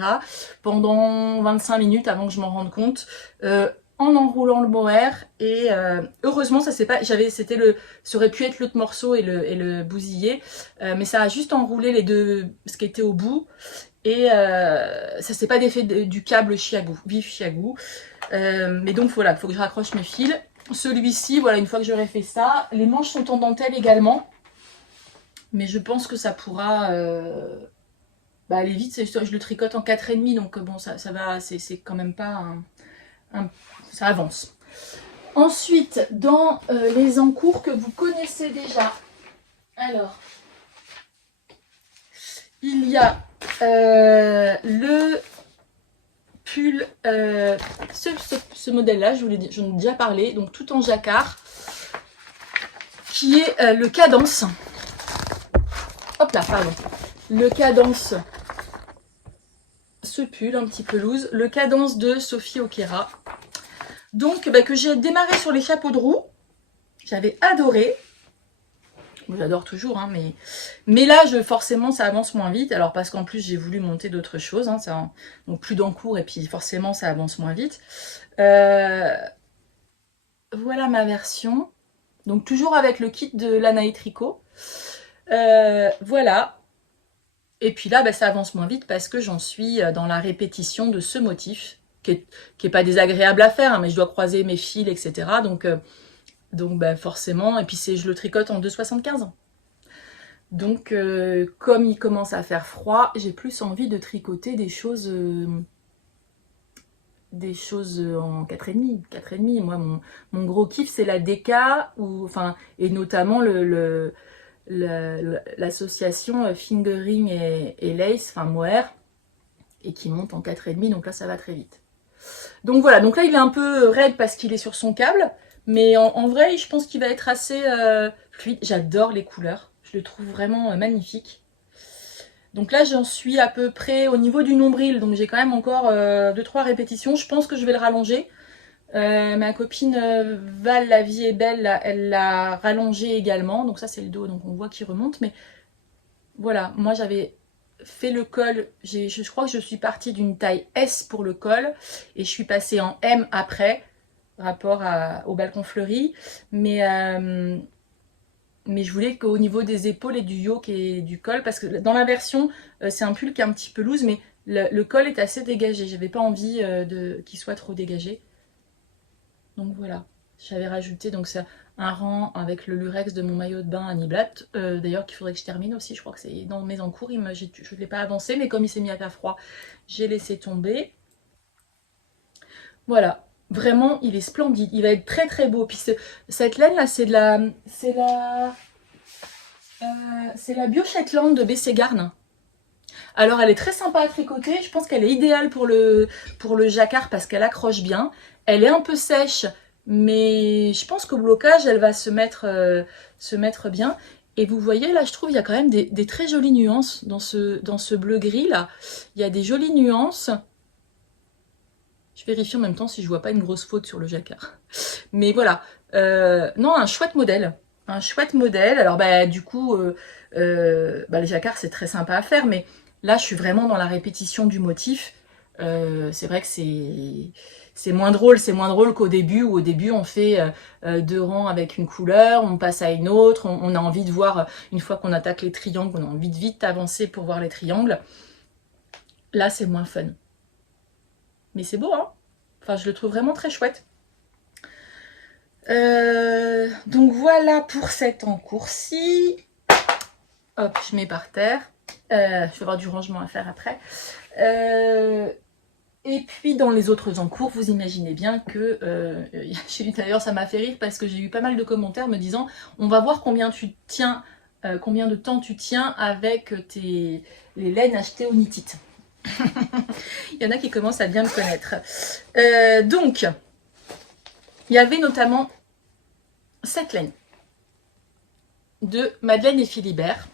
pendant 25 minutes avant que je m'en rende compte, en enroulant le mohair. Et heureusement ça c'est pas, ça aurait pu être l'autre morceau et le bousiller, mais ça a juste enroulé les deux, ce qui était au bout. Et ça s'est pas défait du câble chiagou, vif chiagou. Mais donc voilà, il faut que je raccroche mes fils. Celui-ci, voilà, une fois que j'aurai fait ça, les manches sont en dentelle également. Mais je pense que ça pourra aller vite. Je le tricote en 4,5, donc bon, ça va, c'est quand même pas ça avance. Ensuite, dans les encours que vous connaissez déjà, alors, il y a le pull, ce modèle-là, j'en ai déjà parlé, donc tout en jacquard, qui est le Cadence. Hop là, pardon. Le Cadence, ce pull un petit peu loose, le Cadence de Sophie Oquera. Donc, que j'ai démarré sur les chapeaux de roue. J'avais adoré. J'adore toujours, hein, mais là, forcément, ça avance moins vite. Alors, parce qu'en plus, j'ai voulu monter d'autres choses. Hein, donc, plus d'encours, et puis forcément, ça avance moins vite. Voilà ma version. Donc, toujours avec le kit de Lana et Tricot. Voilà. Et puis là, ça avance moins vite parce que j'en suis dans la répétition de ce motif, qui est pas désagréable à faire, hein, mais je dois croiser mes fils, etc. Donc forcément, et puis je le tricote en 2,75. Donc comme il commence à faire froid, j'ai plus envie de tricoter des choses en 4,5. 4,5. Moi, mon gros kiff, c'est la DK, et notamment l'association Fingering et Lace, mohair, et qui monte en 4,5, donc là ça va très vite. Donc voilà, donc là il est un peu raide parce qu'il est sur son câble, mais en vrai je pense qu'il va être assez fluide. J'adore les couleurs, je le trouve vraiment magnifique. Donc là j'en suis à peu près au niveau du nombril, donc j'ai quand même encore 2-3 répétitions. Je pense que je vais le rallonger Ma copine Val, la vie est belle, là, elle l'a rallongé également. Donc ça c'est le dos, donc on voit qu'il remonte. Mais voilà, moi j'avais fait le col, je crois que je suis partie d'une taille S pour le col et je suis passée en M après, rapport au balcon fleuri. Mais, euh, mais je voulais qu'au niveau des épaules et du yoke et du col, parce que dans la version, c'est un pull qui est un petit peu loose, mais le col est assez dégagé. J'avais pas envie qu'il soit trop dégagé. Donc voilà, j'avais rajouté donc ça, un rang avec le lurex de mon maillot de bain Annie Blatt. D'ailleurs qu'il faudrait que je termine aussi, je crois que c'est dans mes encours, je ne l'ai pas avancé, mais comme il s'est mis à faire froid, j'ai laissé tomber. Voilà, vraiment il est splendide, il va être très très beau. Puis cette laine là c'est de la... c'est la Bio Shetland de BC Garn. Alors elle est très sympa à tricoter, je pense qu'elle est idéale pour le jacquard parce qu'elle accroche bien. Elle est un peu sèche, mais je pense qu'au blocage elle va se mettre bien. Et vous voyez là, je trouve il y a quand même des très jolies nuances dans ce bleu gris là. Il y a des jolies nuances. Je vérifie en même temps si je vois pas une grosse faute sur le jacquard. Mais voilà, non, un chouette modèle. Un chouette modèle. Alors bah du coup, les jacquards c'est très sympa à faire, mais là je suis vraiment dans la répétition du motif. C'est vrai que c'est moins drôle qu'au début, où au début on fait deux rangs avec une couleur, on passe à une autre, on a envie de voir, une fois qu'on attaque les triangles, on a envie de vite avancer pour voir les triangles. Là c'est moins fun. Mais c'est beau, hein. Enfin, je le trouve vraiment très chouette. Donc voilà pour cet encours-ci. Hop, je mets par terre. Je vais avoir du rangement à faire après. Et puis dans les autres encours, vous imaginez bien que chez lui d'ailleurs ça m'a fait rire parce que j'ai eu pas mal de commentaires me disant on va voir combien tu tiens, combien de temps tu tiens avec les laines achetées au Knit It. Il y en a qui commencent à bien me connaître. Donc, il y avait notamment cette laine de Madeleine et Philibert,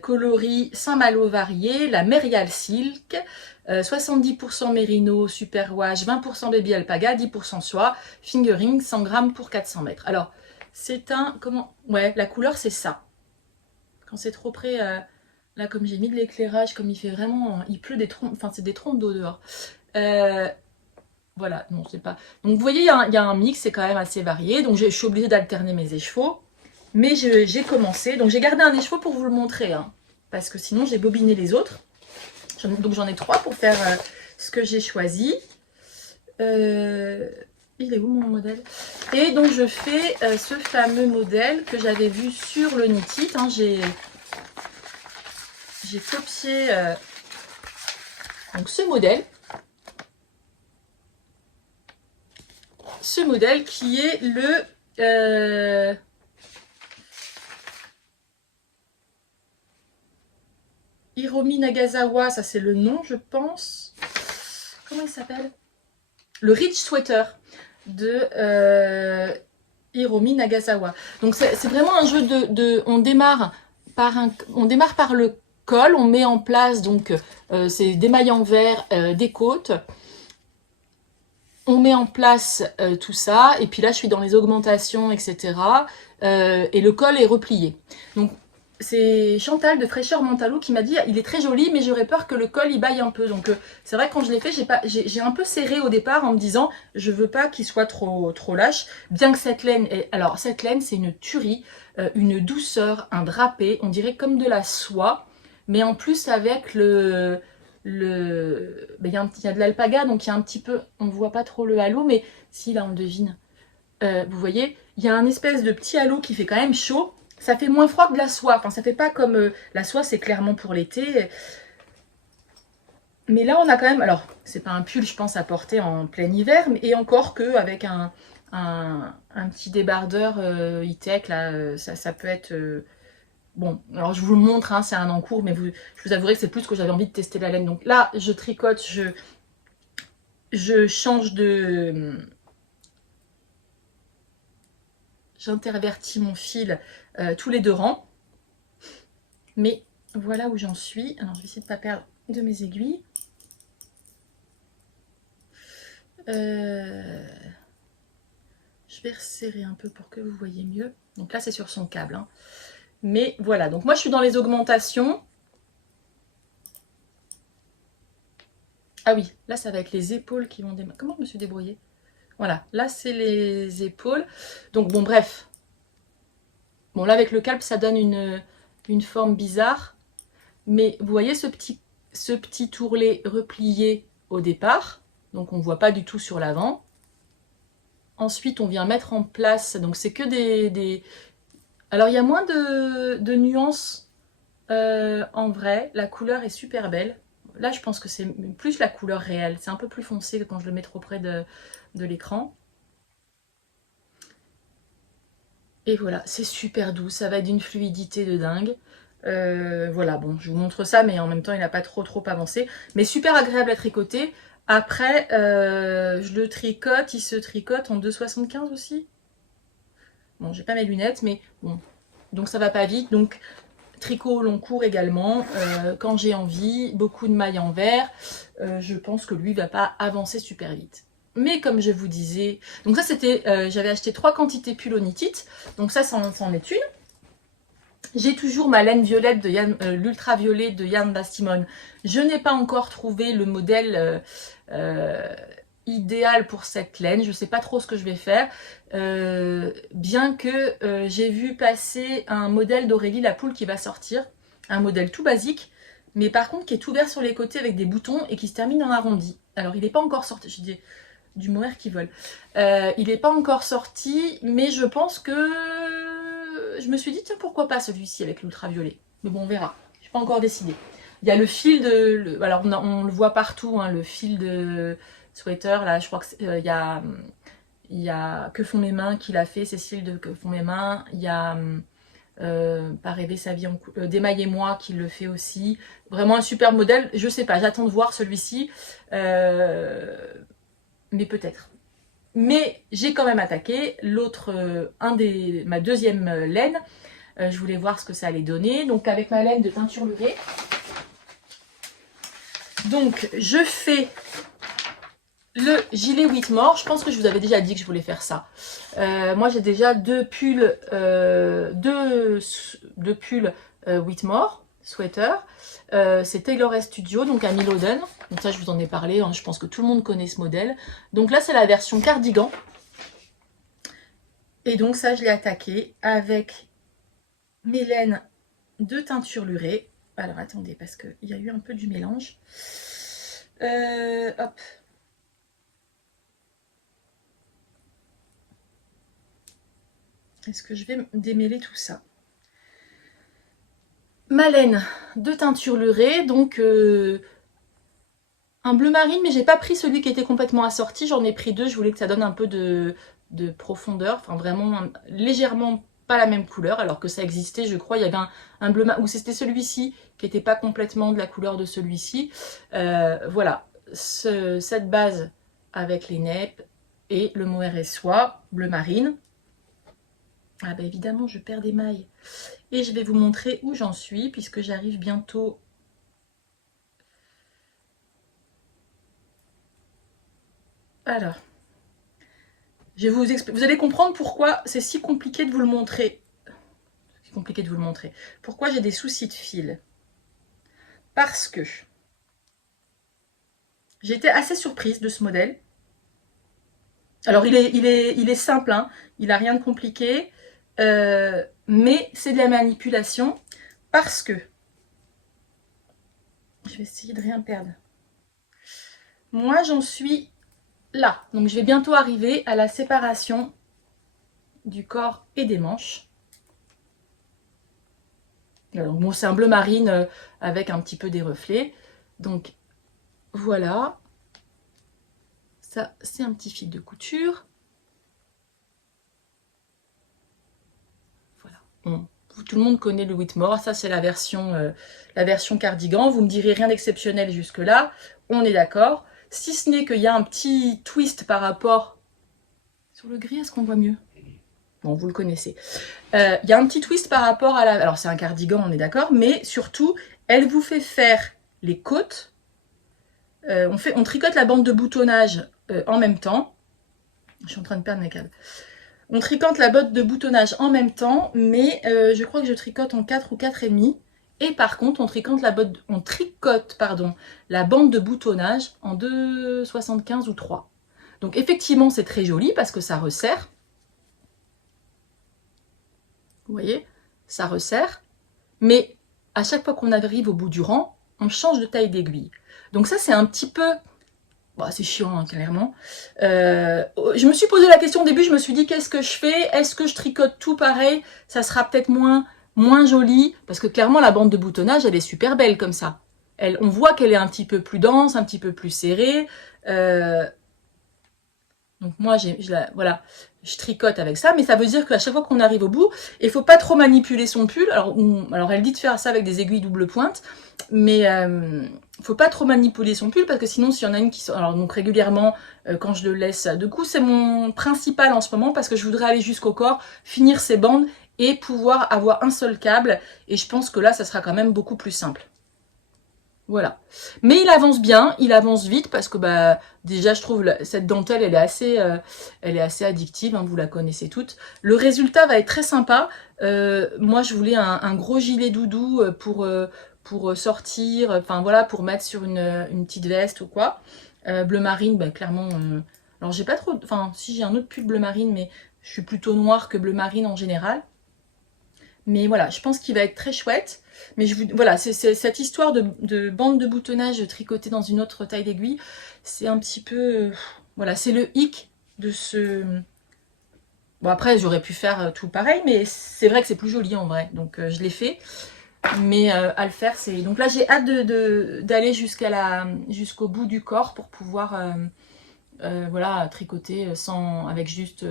coloris Saint-Malo varié, la Merial Silk, 70% mérino, superwash, 20% baby alpaga, 10% soie, fingering, 100 grammes pour 400 mètres. Alors, c'est un... comment... Ouais, la couleur, c'est ça. Quand c'est trop près... là, comme j'ai mis de l'éclairage, comme il fait vraiment... Il pleut des trompes... Enfin, c'est des trompes d'eau dehors. Voilà, non, c'est pas... Donc, vous voyez, il y a un mix, c'est quand même assez varié. Donc, je suis obligée d'alterner mes écheveaux. Mais j'ai commencé. Donc, j'ai gardé un écheveau pour vous le montrer. Hein, parce que sinon, j'ai bobiné les autres. Donc, j'en ai 3 pour faire ce que j'ai choisi. Il est où mon modèle? Et donc, je fais ce fameux modèle que j'avais vu sur le Knit It. Hein, j'ai copié donc ce modèle. Ce modèle qui est le Hiromi Nagasawa, ça c'est le nom je pense. Comment il s'appelle? Le Rich Sweater de Hiromi Nagasawa. Donc c'est vraiment un jeu on démarre par le col, on met en place donc c'est des mailles en vert, des côtes. On met en place tout ça, et puis là je suis dans les augmentations, etc. Et le col est replié. Donc c'est Chantal de Fraîcheur Mentalo qui m'a dit il est très joli, mais j'aurais peur que le col il baille un peu. Donc c'est vrai que quand je l'ai fait, j'ai un peu serré au départ en me disant je veux pas qu'il soit trop lâche. Bien que cette laine, alors cette laine c'est une tuerie, une douceur, un drapé, on dirait comme de la soie, mais en plus avec il y a de l'alpaga, donc il y a un petit peu, on ne voit pas trop le halo, mais si là on le devine, vous voyez, il y a un espèce de petit halo qui fait quand même chaud. Ça fait moins froid que de la soie, enfin ça fait pas comme la soie, c'est clairement pour l'été. Mais là on a quand même, alors c'est pas un pull je pense à porter en plein hiver, et encore que avec un petit débardeur e-tech là, ça peut être... bon, alors je vous le montre, hein, c'est un en cours, mais je vous avouerai que c'est plus que j'avais envie de tester la laine. Donc là, je tricote, je change de... J'intervertis mon fil tous les 2 rangs. Mais voilà où j'en suis. Alors je vais essayer de ne pas perdre de mes aiguilles. Je vais resserrer un peu pour que vous voyez mieux. Donc là, c'est sur son câble, hein. Mais voilà, donc moi, je suis dans les augmentations. Ah oui, là, ça va être les épaules qui vont démarrer. Comment je me suis débrouillée? Voilà, là, c'est les épaules. Donc bon, bref. Bon, là, avec le câble, ça donne une forme bizarre. Mais vous voyez ce petit tourlet replié au départ. Donc, on ne voit pas du tout sur l'avant. Ensuite, on vient mettre en place... Donc, c'est que des... Alors, il y a moins de nuances en vrai. La couleur est super belle. Là, je pense que c'est plus la couleur réelle. C'est un peu plus foncé que quand je le mets trop près de l'écran. Et voilà, c'est super doux. Ça va être d'une fluidité de dingue. Voilà, bon, je vous montre ça, mais en même temps, il n'a pas trop avancé. Mais super agréable à tricoter. Après, je le tricote, il se tricote en 2,75 aussi. Bon, j'ai pas mes lunettes, mais bon. Donc ça va pas vite. Donc tricot au long cours également, quand j'ai envie, beaucoup de mailles en vert. Je pense que lui va pas avancer super vite. Mais comme je vous disais, donc ça c'était, j'avais acheté 3 quantités pull onitite, donc ça c'en est une. J'ai toujours ma laine violette de l'ultraviolet de Yann Bastimon. Je n'ai pas encore trouvé le modèle idéal pour cette laine. Je ne sais pas trop ce que je vais faire. Bien que j'ai vu passer un modèle d'Aurélie la Poule qui va sortir. Un modèle tout basique, mais par contre qui est ouvert sur les côtés avec des boutons et qui se termine en arrondi. Alors il n'est pas encore sorti. Je dis du mohair qui vole. Il n'est pas encore sorti, mais je pense que... Je me suis dit, tiens, pourquoi pas celui-ci avec l'ultraviolet. Mais bon, on verra. Je n'ai pas encore décidé. Il y a le fil de... Alors, on le voit partout, hein, le fil de sweater. Là, je crois qu'il y a Que font mes mains qui l'a fait, Cécile de Que font mes mains. Il y a Pas rêver sa vie en Démaillez-moi qui le fait aussi. Vraiment un super modèle. Je sais pas, j'attends de voir celui-ci. Mais peut-être. Mais j'ai quand même attaqué l'autre, ma deuxième laine. Je voulais voir ce que ça allait donner. Donc avec ma laine de teinture lurée. Donc je fais le gilet Whitmore. Je pense que je vous avais déjà dit que je voulais faire ça. Moi j'ai déjà deux pulls Whitmore sweater. C'est Taylor Studio, donc à Miloden. Donc ça je vous en ai parlé, hein, je pense que tout le monde connaît ce modèle. Donc là c'est la version cardigan. Et donc ça je l'ai attaqué avec mes laines de teinture lurée. Alors attendez, parce qu'il y a eu un peu du mélange. Hop. Est-ce que je vais démêler tout ça? Ma laine de teinture lurée, donc un bleu marine, mais j'ai pas pris celui qui était complètement assorti, j'en ai pris deux, je voulais que ça donne un peu de profondeur, enfin vraiment légèrement pas la même couleur, alors que ça existait, je crois, il y avait un bleu marine, ou c'était celui-ci qui n'était pas complètement de la couleur de celui-ci. Voilà, cette base avec les neppes et le mohair et soie, bleu marine. Ah bah évidemment, je perds des mailles. Et je vais vous montrer où j'en suis, puisque j'arrive bientôt. Alors, vous allez comprendre pourquoi c'est si compliqué de vous le montrer. C'est compliqué de vous le montrer. Pourquoi j'ai des soucis de fil. Parce que j'ai été assez surprise de ce modèle. Alors, il est simple, hein, il n'a rien de compliqué, mais c'est de la manipulation parce que... Je vais essayer de rien perdre. Moi, j'en suis là. Donc, je vais bientôt arriver à la séparation du corps et des manches. Alors, bon, c'est un bleu marine avec un petit peu des reflets. Donc, voilà. Ça, c'est un petit fil de couture. Voilà. Bon, tout le monde connaît le Whitmore. Ça, c'est la version cardigan. Vous me direz rien d'exceptionnel jusque-là. On est d'accord. Si ce n'est qu'il y a un petit twist par rapport... Sur le gris, est-ce qu'on voit mieux? Bon, vous le connaissez. Il y a un petit twist par rapport à la... Alors, c'est un cardigan, on est d'accord. Mais surtout, elle vous fait faire les côtes. On tricote la bande de boutonnage en même temps. Je suis en train de perdre mes câbles. On tricote la botte de boutonnage en même temps, mais je crois que je tricote en 4 ou 4,5. Et par contre, on tricote la bande de boutonnage en 2,75 ou 3. Donc effectivement, c'est très joli parce que ça resserre. Vous voyez, ça resserre. Mais à chaque fois qu'on arrive au bout du rang, on change de taille d'aiguille. Donc ça, c'est un petit peu... Bon, c'est chiant, hein, clairement. Je me suis posé la question au début, je me suis dit, qu'est-ce que je fais? Est-ce que je tricote tout pareil? Ça sera peut-être moins joli. Parce que clairement, la bande de boutonnage, elle est super belle comme ça. On voit qu'elle est un petit peu plus dense, un petit peu plus serrée. Donc moi, voilà, je tricote avec ça, mais ça veut dire qu'à chaque fois qu'on arrive au bout, il faut pas trop manipuler son pull. Alors elle dit de faire ça avec des aiguilles double pointe, mais faut pas trop manipuler son pull parce que sinon, s'il y en a une qui sort, alors donc régulièrement, quand je le laisse, du coup c'est mon principal en ce moment parce que je voudrais aller jusqu'au corps, finir ces bandes et pouvoir avoir un seul câble. Et je pense que là, ça sera quand même beaucoup plus simple. Voilà. Mais il avance bien, il avance vite parce que bah déjà je trouve cette dentelle elle est assez addictive, hein, vous la connaissez toutes. Le résultat va être très sympa. Moi je voulais un gros gilet doudou pour sortir, enfin voilà, pour mettre sur une petite veste ou quoi. Bleu marine, bah, clairement. Alors j'ai pas trop, enfin si j'ai un autre pull bleu marine, mais je suis plutôt noire que bleu marine en général. Mais voilà, je pense qu'il va être très chouette. Mais voilà, c'est cette histoire de bande de boutonnage tricotée dans une autre taille d'aiguille. C'est un petit peu... voilà, c'est le hic de ce... Bon, après, j'aurais pu faire tout pareil, mais c'est vrai que c'est plus joli en vrai. Donc, je l'ai fait. Mais à le faire, c'est... Donc là, j'ai hâte d'aller jusqu'au bout du corps pour pouvoir voilà, tricoter avec juste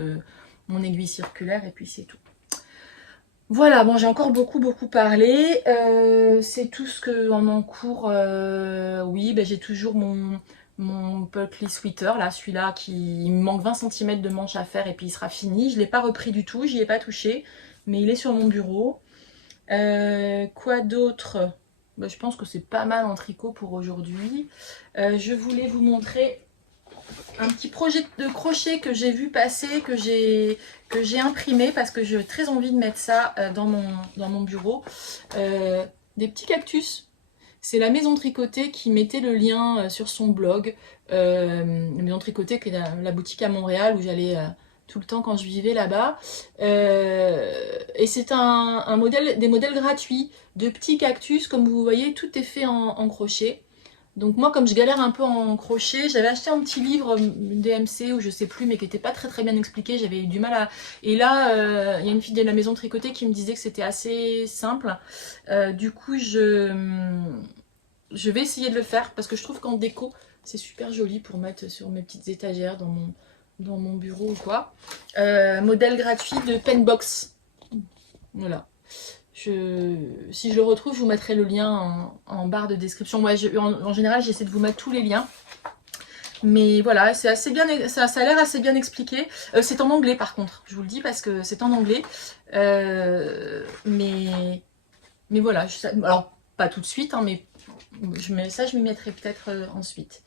mon aiguille circulaire et puis c'est tout. Voilà, bon, j'ai encore beaucoup parlé. C'est tout ce que en mon cours. Oui, ben, j'ai toujours mon Pulkley Sweater, là, celui-là, il me manque 20 cm de manche à faire et puis il sera fini. Je ne l'ai pas repris du tout, j'y ai pas touché, mais il est sur mon bureau. Quoi d'autre? Ben, je pense que c'est pas mal en tricot pour aujourd'hui. Je voulais vous montrer un petit projet de crochet que j'ai vu passer, que j'ai imprimé parce que j'ai très envie de mettre ça dans mon bureau. Des petits cactus. C'est la Maison Tricotée qui mettait le lien sur son blog. La Maison Tricotée qui est la boutique à Montréal où j'allais tout le temps quand je vivais là-bas. Et c'est des modèles gratuits de petits cactus. Comme vous voyez, tout est fait en crochet. Donc moi, comme je galère un peu en crochet, j'avais acheté un petit livre DMC ou je sais plus, mais qui n'était pas très bien expliqué. J'avais eu du mal à... Et là, il y a une fille de la Maison Tricotée qui me disait que c'était assez simple. Du coup, je vais essayer de le faire parce que je trouve qu'en déco, c'est super joli pour mettre sur mes petites étagères dans mon bureau ou quoi. Modèle gratuit de Penbox. Voilà. Si je le retrouve, je vous mettrai le lien en barre de description. Ouais, en général, j'essaie de vous mettre tous les liens. Mais voilà, c'est assez bien, ça a l'air assez bien expliqué. C'est en anglais par contre, je vous le dis parce que c'est en anglais. Mais voilà, alors pas tout de suite, hein, mais je m'y mettrai peut-être ensuite.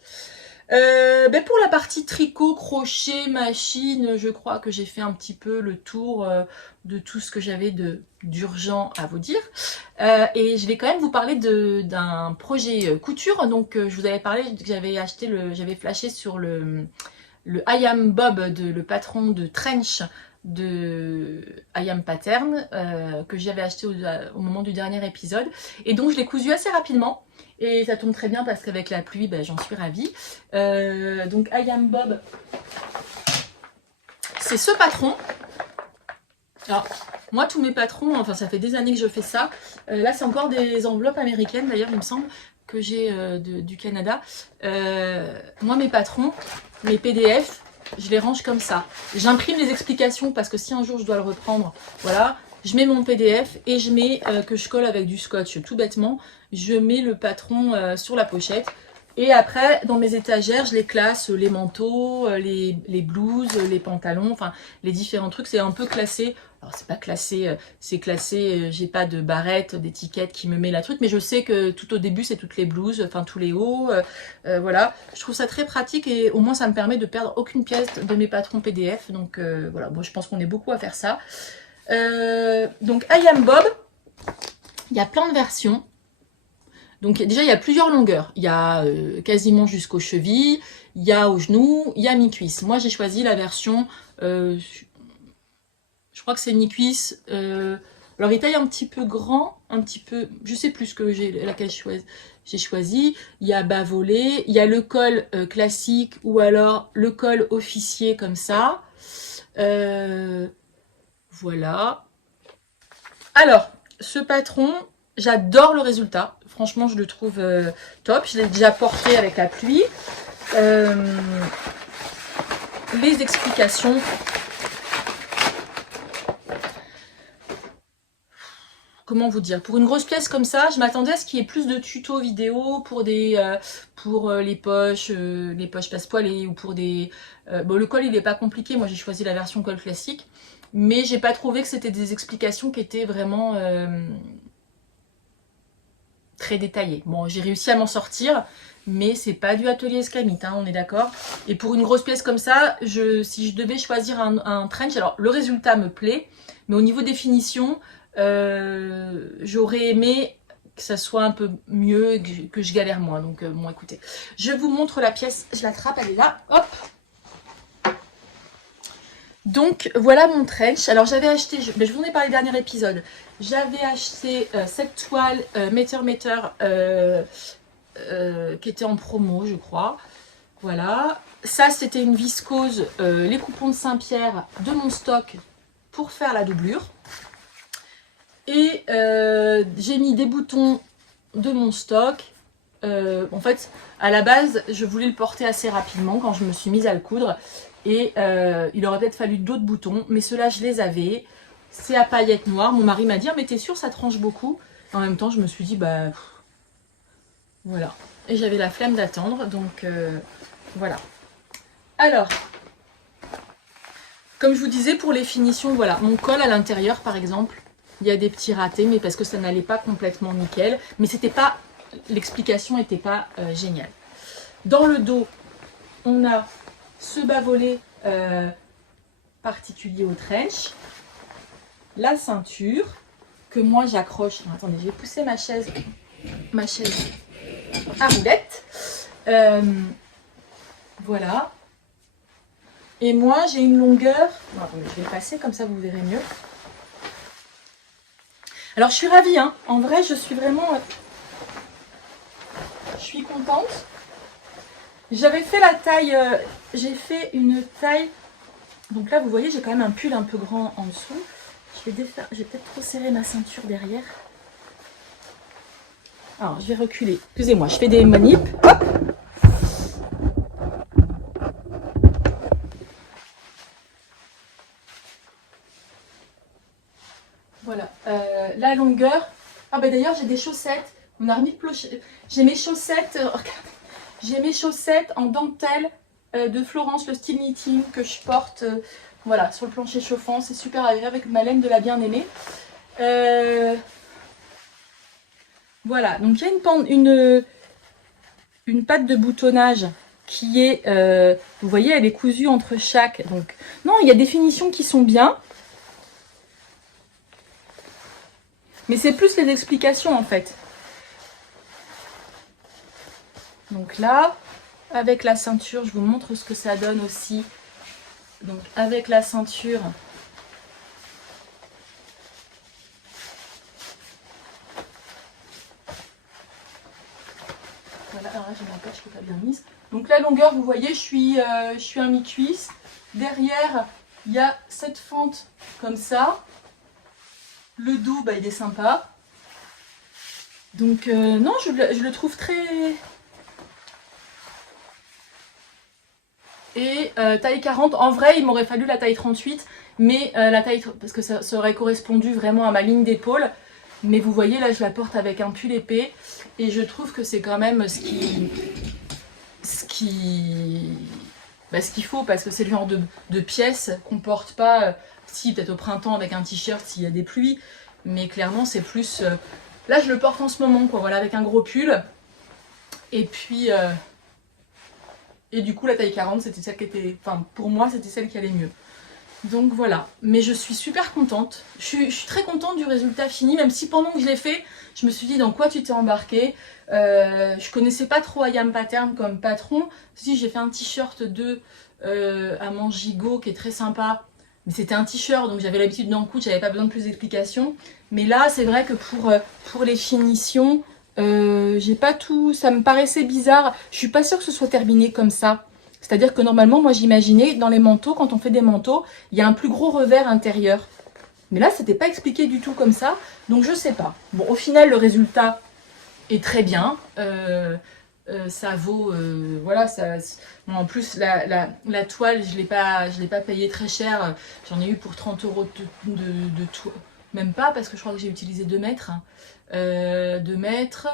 Ben pour la partie tricot, crochet, machine, je crois que j'ai fait un petit peu le tour de tout ce que j'avais d'urgent à vous dire. Et je vais quand même vous parler d'un projet couture. Donc je vous avais parlé que j'avais flashé sur le I Am Bob, le patron de Trench de I Am Pattern, que j'avais acheté au moment du dernier épisode. Et donc je l'ai cousu assez rapidement. Et ça tombe très bien parce qu'avec la pluie, ben, j'en suis ravie. Donc I Am Bob, c'est ce patron. Alors, moi, tous mes patrons, enfin ça fait des années que je fais ça. Là, c'est encore des enveloppes américaines d'ailleurs, il me semble, que j'ai du Canada. Moi, mes patrons, mes PDF, je les range comme ça. J'imprime les explications parce que si un jour je dois le reprendre, voilà. Je mets mon PDF et je mets que je colle avec du scotch tout bêtement. Je mets le patron sur la pochette Et après, dans mes étagères, je les classe, les manteaux, les blouses, les pantalons, enfin, les différents trucs, c'est un peu classé. Alors, c'est pas classé, c'est classé, j'ai pas de barrette, d'étiquette qui me met la truc, mais je sais que tout au début, c'est toutes les blouses, enfin, tous les hauts, voilà. Je trouve ça très pratique et au moins, ça me permet de perdre aucune pièce de mes patrons PDF. Donc, voilà, moi, je pense qu'on est beaucoup à faire ça. Donc, I Am Bob, il y a plein de versions. Donc déjà, il y a plusieurs longueurs. Il y a quasiment jusqu'aux chevilles, il y a aux genoux, il y a mi-cuisse. Moi, j'ai choisi la version, je crois que c'est mi-cuisse. Alors, il taille un petit peu grand, un petit peu, je sais plus que laquelle j'ai choisi. Il y a bas volé, il y a le col classique ou alors le col officier comme ça. Voilà. Alors, ce patron, j'adore le résultat. Franchement, je le trouve top. Je l'ai déjà porté avec la pluie. Les explications. Comment vous dire? Pour une grosse pièce comme ça, je m'attendais à ce qu'il y ait plus de tutos vidéo pour les poches passepoil ou pour des... bon, le col, il n'est pas compliqué. Moi, j'ai choisi la version col classique. Mais j'ai pas trouvé que c'était des explications qui étaient vraiment... très détaillé. Bon, j'ai réussi à m'en sortir, mais c'est pas du atelier Escamite, hein, on est d'accord. Et pour une grosse pièce comme ça, si je devais choisir un trench, alors le résultat me plaît, mais au niveau des finitions, j'aurais aimé que ça soit un peu mieux, que je galère moins. Donc bon, écoutez, je vous montre la pièce, je l'attrape, elle est là, hop. Donc voilà mon trench. Alors j'avais acheté, je vous en ai parlé dernier épisode, j'avais acheté cette toile Meter qui était en promo je crois. Voilà. Ça c'était une viscose, les coupons de Saint-Pierre de mon stock pour faire la doublure. Et j'ai mis des boutons de mon stock. En fait, à la base, je voulais le porter assez rapidement quand je me suis mise à le coudre. Et il aurait peut-être fallu d'autres boutons, mais ceux-là, je les avais. C'est à paillettes noires. Mon mari m'a dit, mais t'es sûre, ça tranche beaucoup. En même temps, je me suis dit, bah, voilà. Et j'avais la flemme d'attendre, donc voilà. Alors, comme je vous disais, pour les finitions, voilà. Mon col à l'intérieur, par exemple, il y a des petits ratés, mais parce que ça n'allait pas complètement nickel. Mais c'était pas, l'explication n'était pas géniale. Dans le dos, on a ce bas-volet particulier au trench, la ceinture que moi j'accroche. Attendez, je vais pousser ma chaise à roulette. Voilà. Et moi j'ai une longueur. Bon, attendez, je vais passer comme ça vous verrez mieux. Alors je suis ravie, hein. En vrai, je suis vraiment. Je suis contente. J'avais fait la taille, j'ai fait une taille, donc là vous voyez j'ai quand même un pull un peu grand en dessous. Je vais peut-être trop serrer ma ceinture derrière. Alors je vais reculer, excusez-moi, je fais des manips, hop. Voilà, la longueur, ah bah d'ailleurs j'ai des chaussettes, on a remis le clocher, j'ai mes chaussettes, regardez. J'ai mes chaussettes en dentelle de Florence, le style knitting que je porte voilà, sur le plancher chauffant. C'est super agréable avec ma laine de la bien-aimée. Voilà, donc il y a une patte de boutonnage qui est, vous voyez, elle est cousue entre chaque. Donc, non, il y a des finitions qui sont bien. Mais c'est plus les explications en fait. Donc là, avec la ceinture, je vous montre ce que ça donne aussi. Donc avec la ceinture, voilà, alors là j'ai ma poche qui n'est pas bien mise. Donc la longueur, vous voyez, je suis un mi-cuisse. Derrière, il y a cette fente comme ça. Le dos, bah, il est sympa. Donc non, je le trouve très... Et taille 40, en vrai il m'aurait fallu la taille 38, mais la taille, parce que ça aurait correspondu vraiment à ma ligne d'épaule. Mais vous voyez là je la porte avec un pull épais et je trouve que c'est quand même ce ce qu'il faut, parce que c'est le genre de pièce qu'on porte pas, si peut-être au printemps avec un t-shirt s'il y a des pluies, mais clairement c'est plus... là je le porte en ce moment, quoi, voilà, avec un gros pull. Et puis... et du coup la taille 40 c'était celle qui était... Enfin pour moi c'était celle qui allait mieux. Donc voilà, mais je suis super contente. Je suis très contente du résultat fini, même si pendant que je l'ai fait, je me suis dit dans quoi tu t'es embarqué. Je connaissais pas trop IAM Pattern comme patron. Si j'ai fait un t-shirt de à manches gigot qui est très sympa, mais c'était un t-shirt donc j'avais l'habitude d'en coudre, j'avais pas besoin de plus d'explications. Mais là c'est vrai que pour les finitions, j'ai pas tout, ça me paraissait bizarre. Je suis pas sûre que ce soit terminé comme ça. C'est-à-dire que normalement, moi j'imaginais dans les manteaux, quand on fait des manteaux, il y a un plus gros revers intérieur. Mais là, c'était pas expliqué du tout comme ça, donc je sais pas. Bon, au final, le résultat est très bien. Ça vaut, voilà, ça. Bon, en plus, la toile, je l'ai pas payée très cher. J'en ai eu pour 30 € de toile. Même pas, parce que je crois que j'ai utilisé 2 mètres. 2 mètres.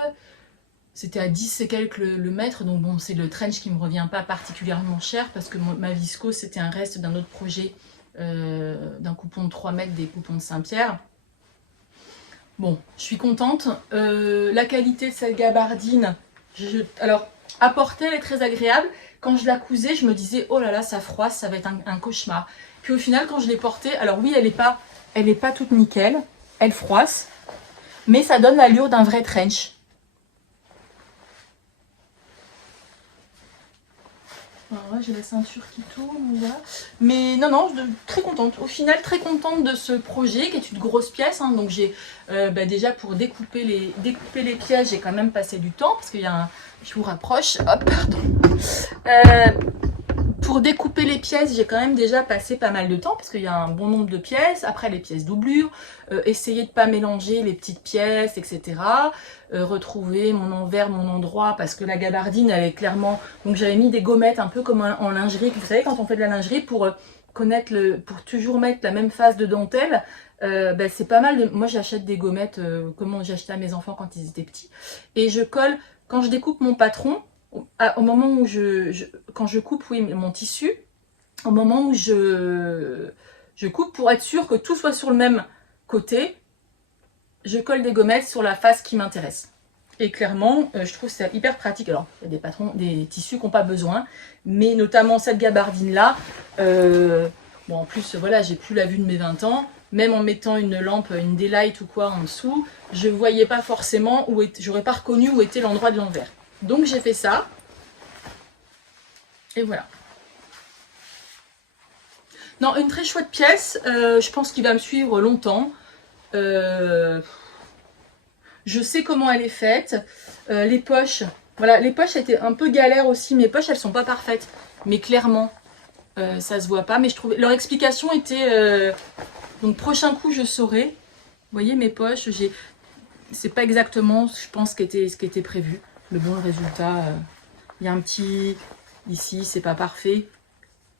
C'était à 10 et quelques le mètre, donc bon, c'est le trench qui me revient pas particulièrement cher parce que ma viscose, c'était un reste d'un autre projet, d'un coupon de 3 mètres, des coupons de Saint-Pierre. Bon, je suis contente. La qualité de cette gabardine, alors, à porter, elle est très agréable. Quand je la cousais, je me disais, oh là là, ça froisse, ça va être un cauchemar. Puis au final, quand je l'ai portée, alors oui, elle est pas toute nickel, elle froisse, mais ça donne l'allure d'un vrai trench. Alors là, j'ai la ceinture qui tourne, voilà. Mais non, je suis très contente. Au final, très contente de ce projet qui est une grosse pièce. Hein. Donc j'ai déjà pour découper les pièces, j'ai quand même passé du temps parce qu'il y a un... Je vous rapproche. Hop, pardon. Pour découper les pièces, j'ai quand même déjà passé pas mal de temps parce qu'il y a un bon nombre de pièces. Après, les pièces doublures, essayer de ne pas mélanger les petites pièces, etc. Retrouver mon envers, mon endroit, parce que la gabardine, elle est clairement... Donc j'avais mis des gommettes un peu comme en lingerie. Vous savez, quand on fait de la lingerie, pour toujours mettre la même face de dentelle, c'est pas mal de... Moi, j'achète des gommettes comme j'achetais à mes enfants quand ils étaient petits. Et je colle, quand je découpe mon patron, au moment où quand je coupe, oui, mon tissu, au moment où je coupe, pour être sûr que tout soit sur le même côté, je colle des gommettes sur la face qui m'intéresse. Et clairement, je trouve ça hyper pratique. Alors, il y a des tissus qui n'ont pas besoin, mais notamment cette gabardine-là, bon, en plus, voilà, j'ai plus la vue de mes 20 ans, même en mettant une lampe, une daylight ou quoi en dessous, je ne voyais pas forcément j'aurais pas reconnu où était l'endroit de l'envers. Donc j'ai fait ça. Et voilà. Non, une très chouette pièce. Je pense qu'il va me suivre longtemps. Je sais comment elle est faite. Les poches. Voilà, les poches étaient un peu galères aussi. Mes poches, elles sont pas parfaites. Mais clairement, ça se voit pas. Mais je trouvais... Leur explication était... Donc prochain coup, je saurai. Vous voyez mes poches, c'est pas exactement, je pense, ce qui était prévu. Le bon résultat, il y a un petit... Ici, c'est pas parfait.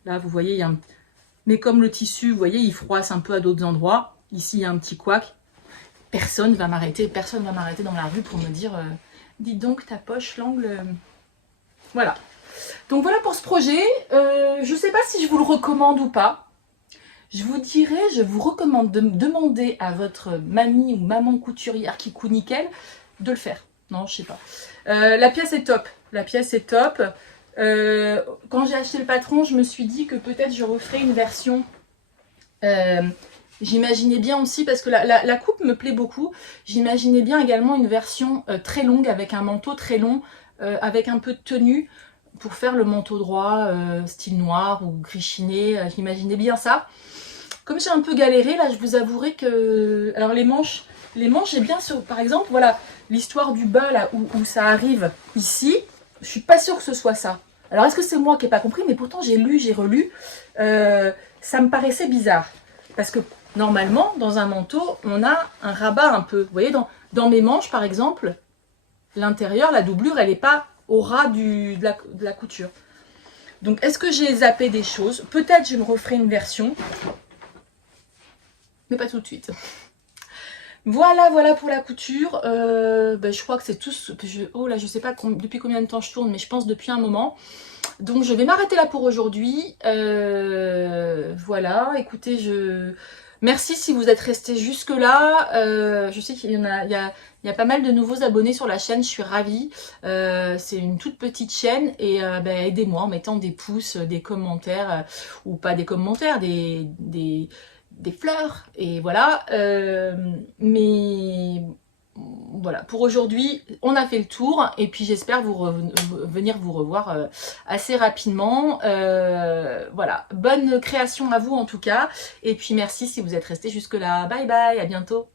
Là, vous voyez, il y a un... Mais comme le tissu, vous voyez, il froisse un peu à d'autres endroits. Ici, il y a un petit couac. Personne va m'arrêter dans la rue pour me dire dis donc, ta poche, l'angle... Voilà. Donc voilà pour ce projet. Je sais pas si je vous le recommande ou pas. Je vous recommande de demander à votre mamie ou maman couturière qui coud nickel de le faire. Non, je sais pas. La pièce est top. La pièce est top. Quand j'ai acheté le patron, je me suis dit que peut-être je referai une version. J'imaginais bien aussi, parce que la coupe me plaît beaucoup, j'imaginais bien également une version très longue, avec un manteau très long, avec un peu de tenue, pour faire le manteau droit, style noir ou gris chiné. J'imaginais bien ça. Comme j'ai un peu galéré, là, je vous avouerai que... Alors les manches, j'ai bien sur... Par exemple, voilà, l'histoire du bas, là, où ça arrive ici, je suis pas sûre que ce soit ça. Alors, est-ce que c'est moi qui n'ai pas compris? Mais pourtant, j'ai lu, j'ai relu. Ça me paraissait bizarre. Parce que, normalement, dans un manteau, on a un rabat un peu. Vous voyez, dans mes manches, par exemple, l'intérieur, la doublure, elle n'est pas au ras de la couture. Donc, est-ce que j'ai zappé des choses? Peut-être je me referai une version. Mais pas tout de suite. Voilà pour la couture. Je crois que c'est tout. Oh là, je sais pas depuis combien de temps je tourne, mais je pense depuis un moment. Donc je vais m'arrêter là pour aujourd'hui. Voilà, écoutez, merci si vous êtes restés jusque là. Je sais qu'il y en a, il y a pas mal de nouveaux abonnés sur la chaîne, je suis ravie. C'est une toute petite chaîne et aidez-moi en mettant des pouces, des commentaires, ou pas des commentaires, des fleurs. Et voilà. Mais voilà, pour aujourd'hui, on a fait le tour et puis j'espère venir vous revoir assez rapidement. Voilà, bonne création à vous en tout cas. Et puis merci si vous êtes restés jusque là. Bye bye, à bientôt.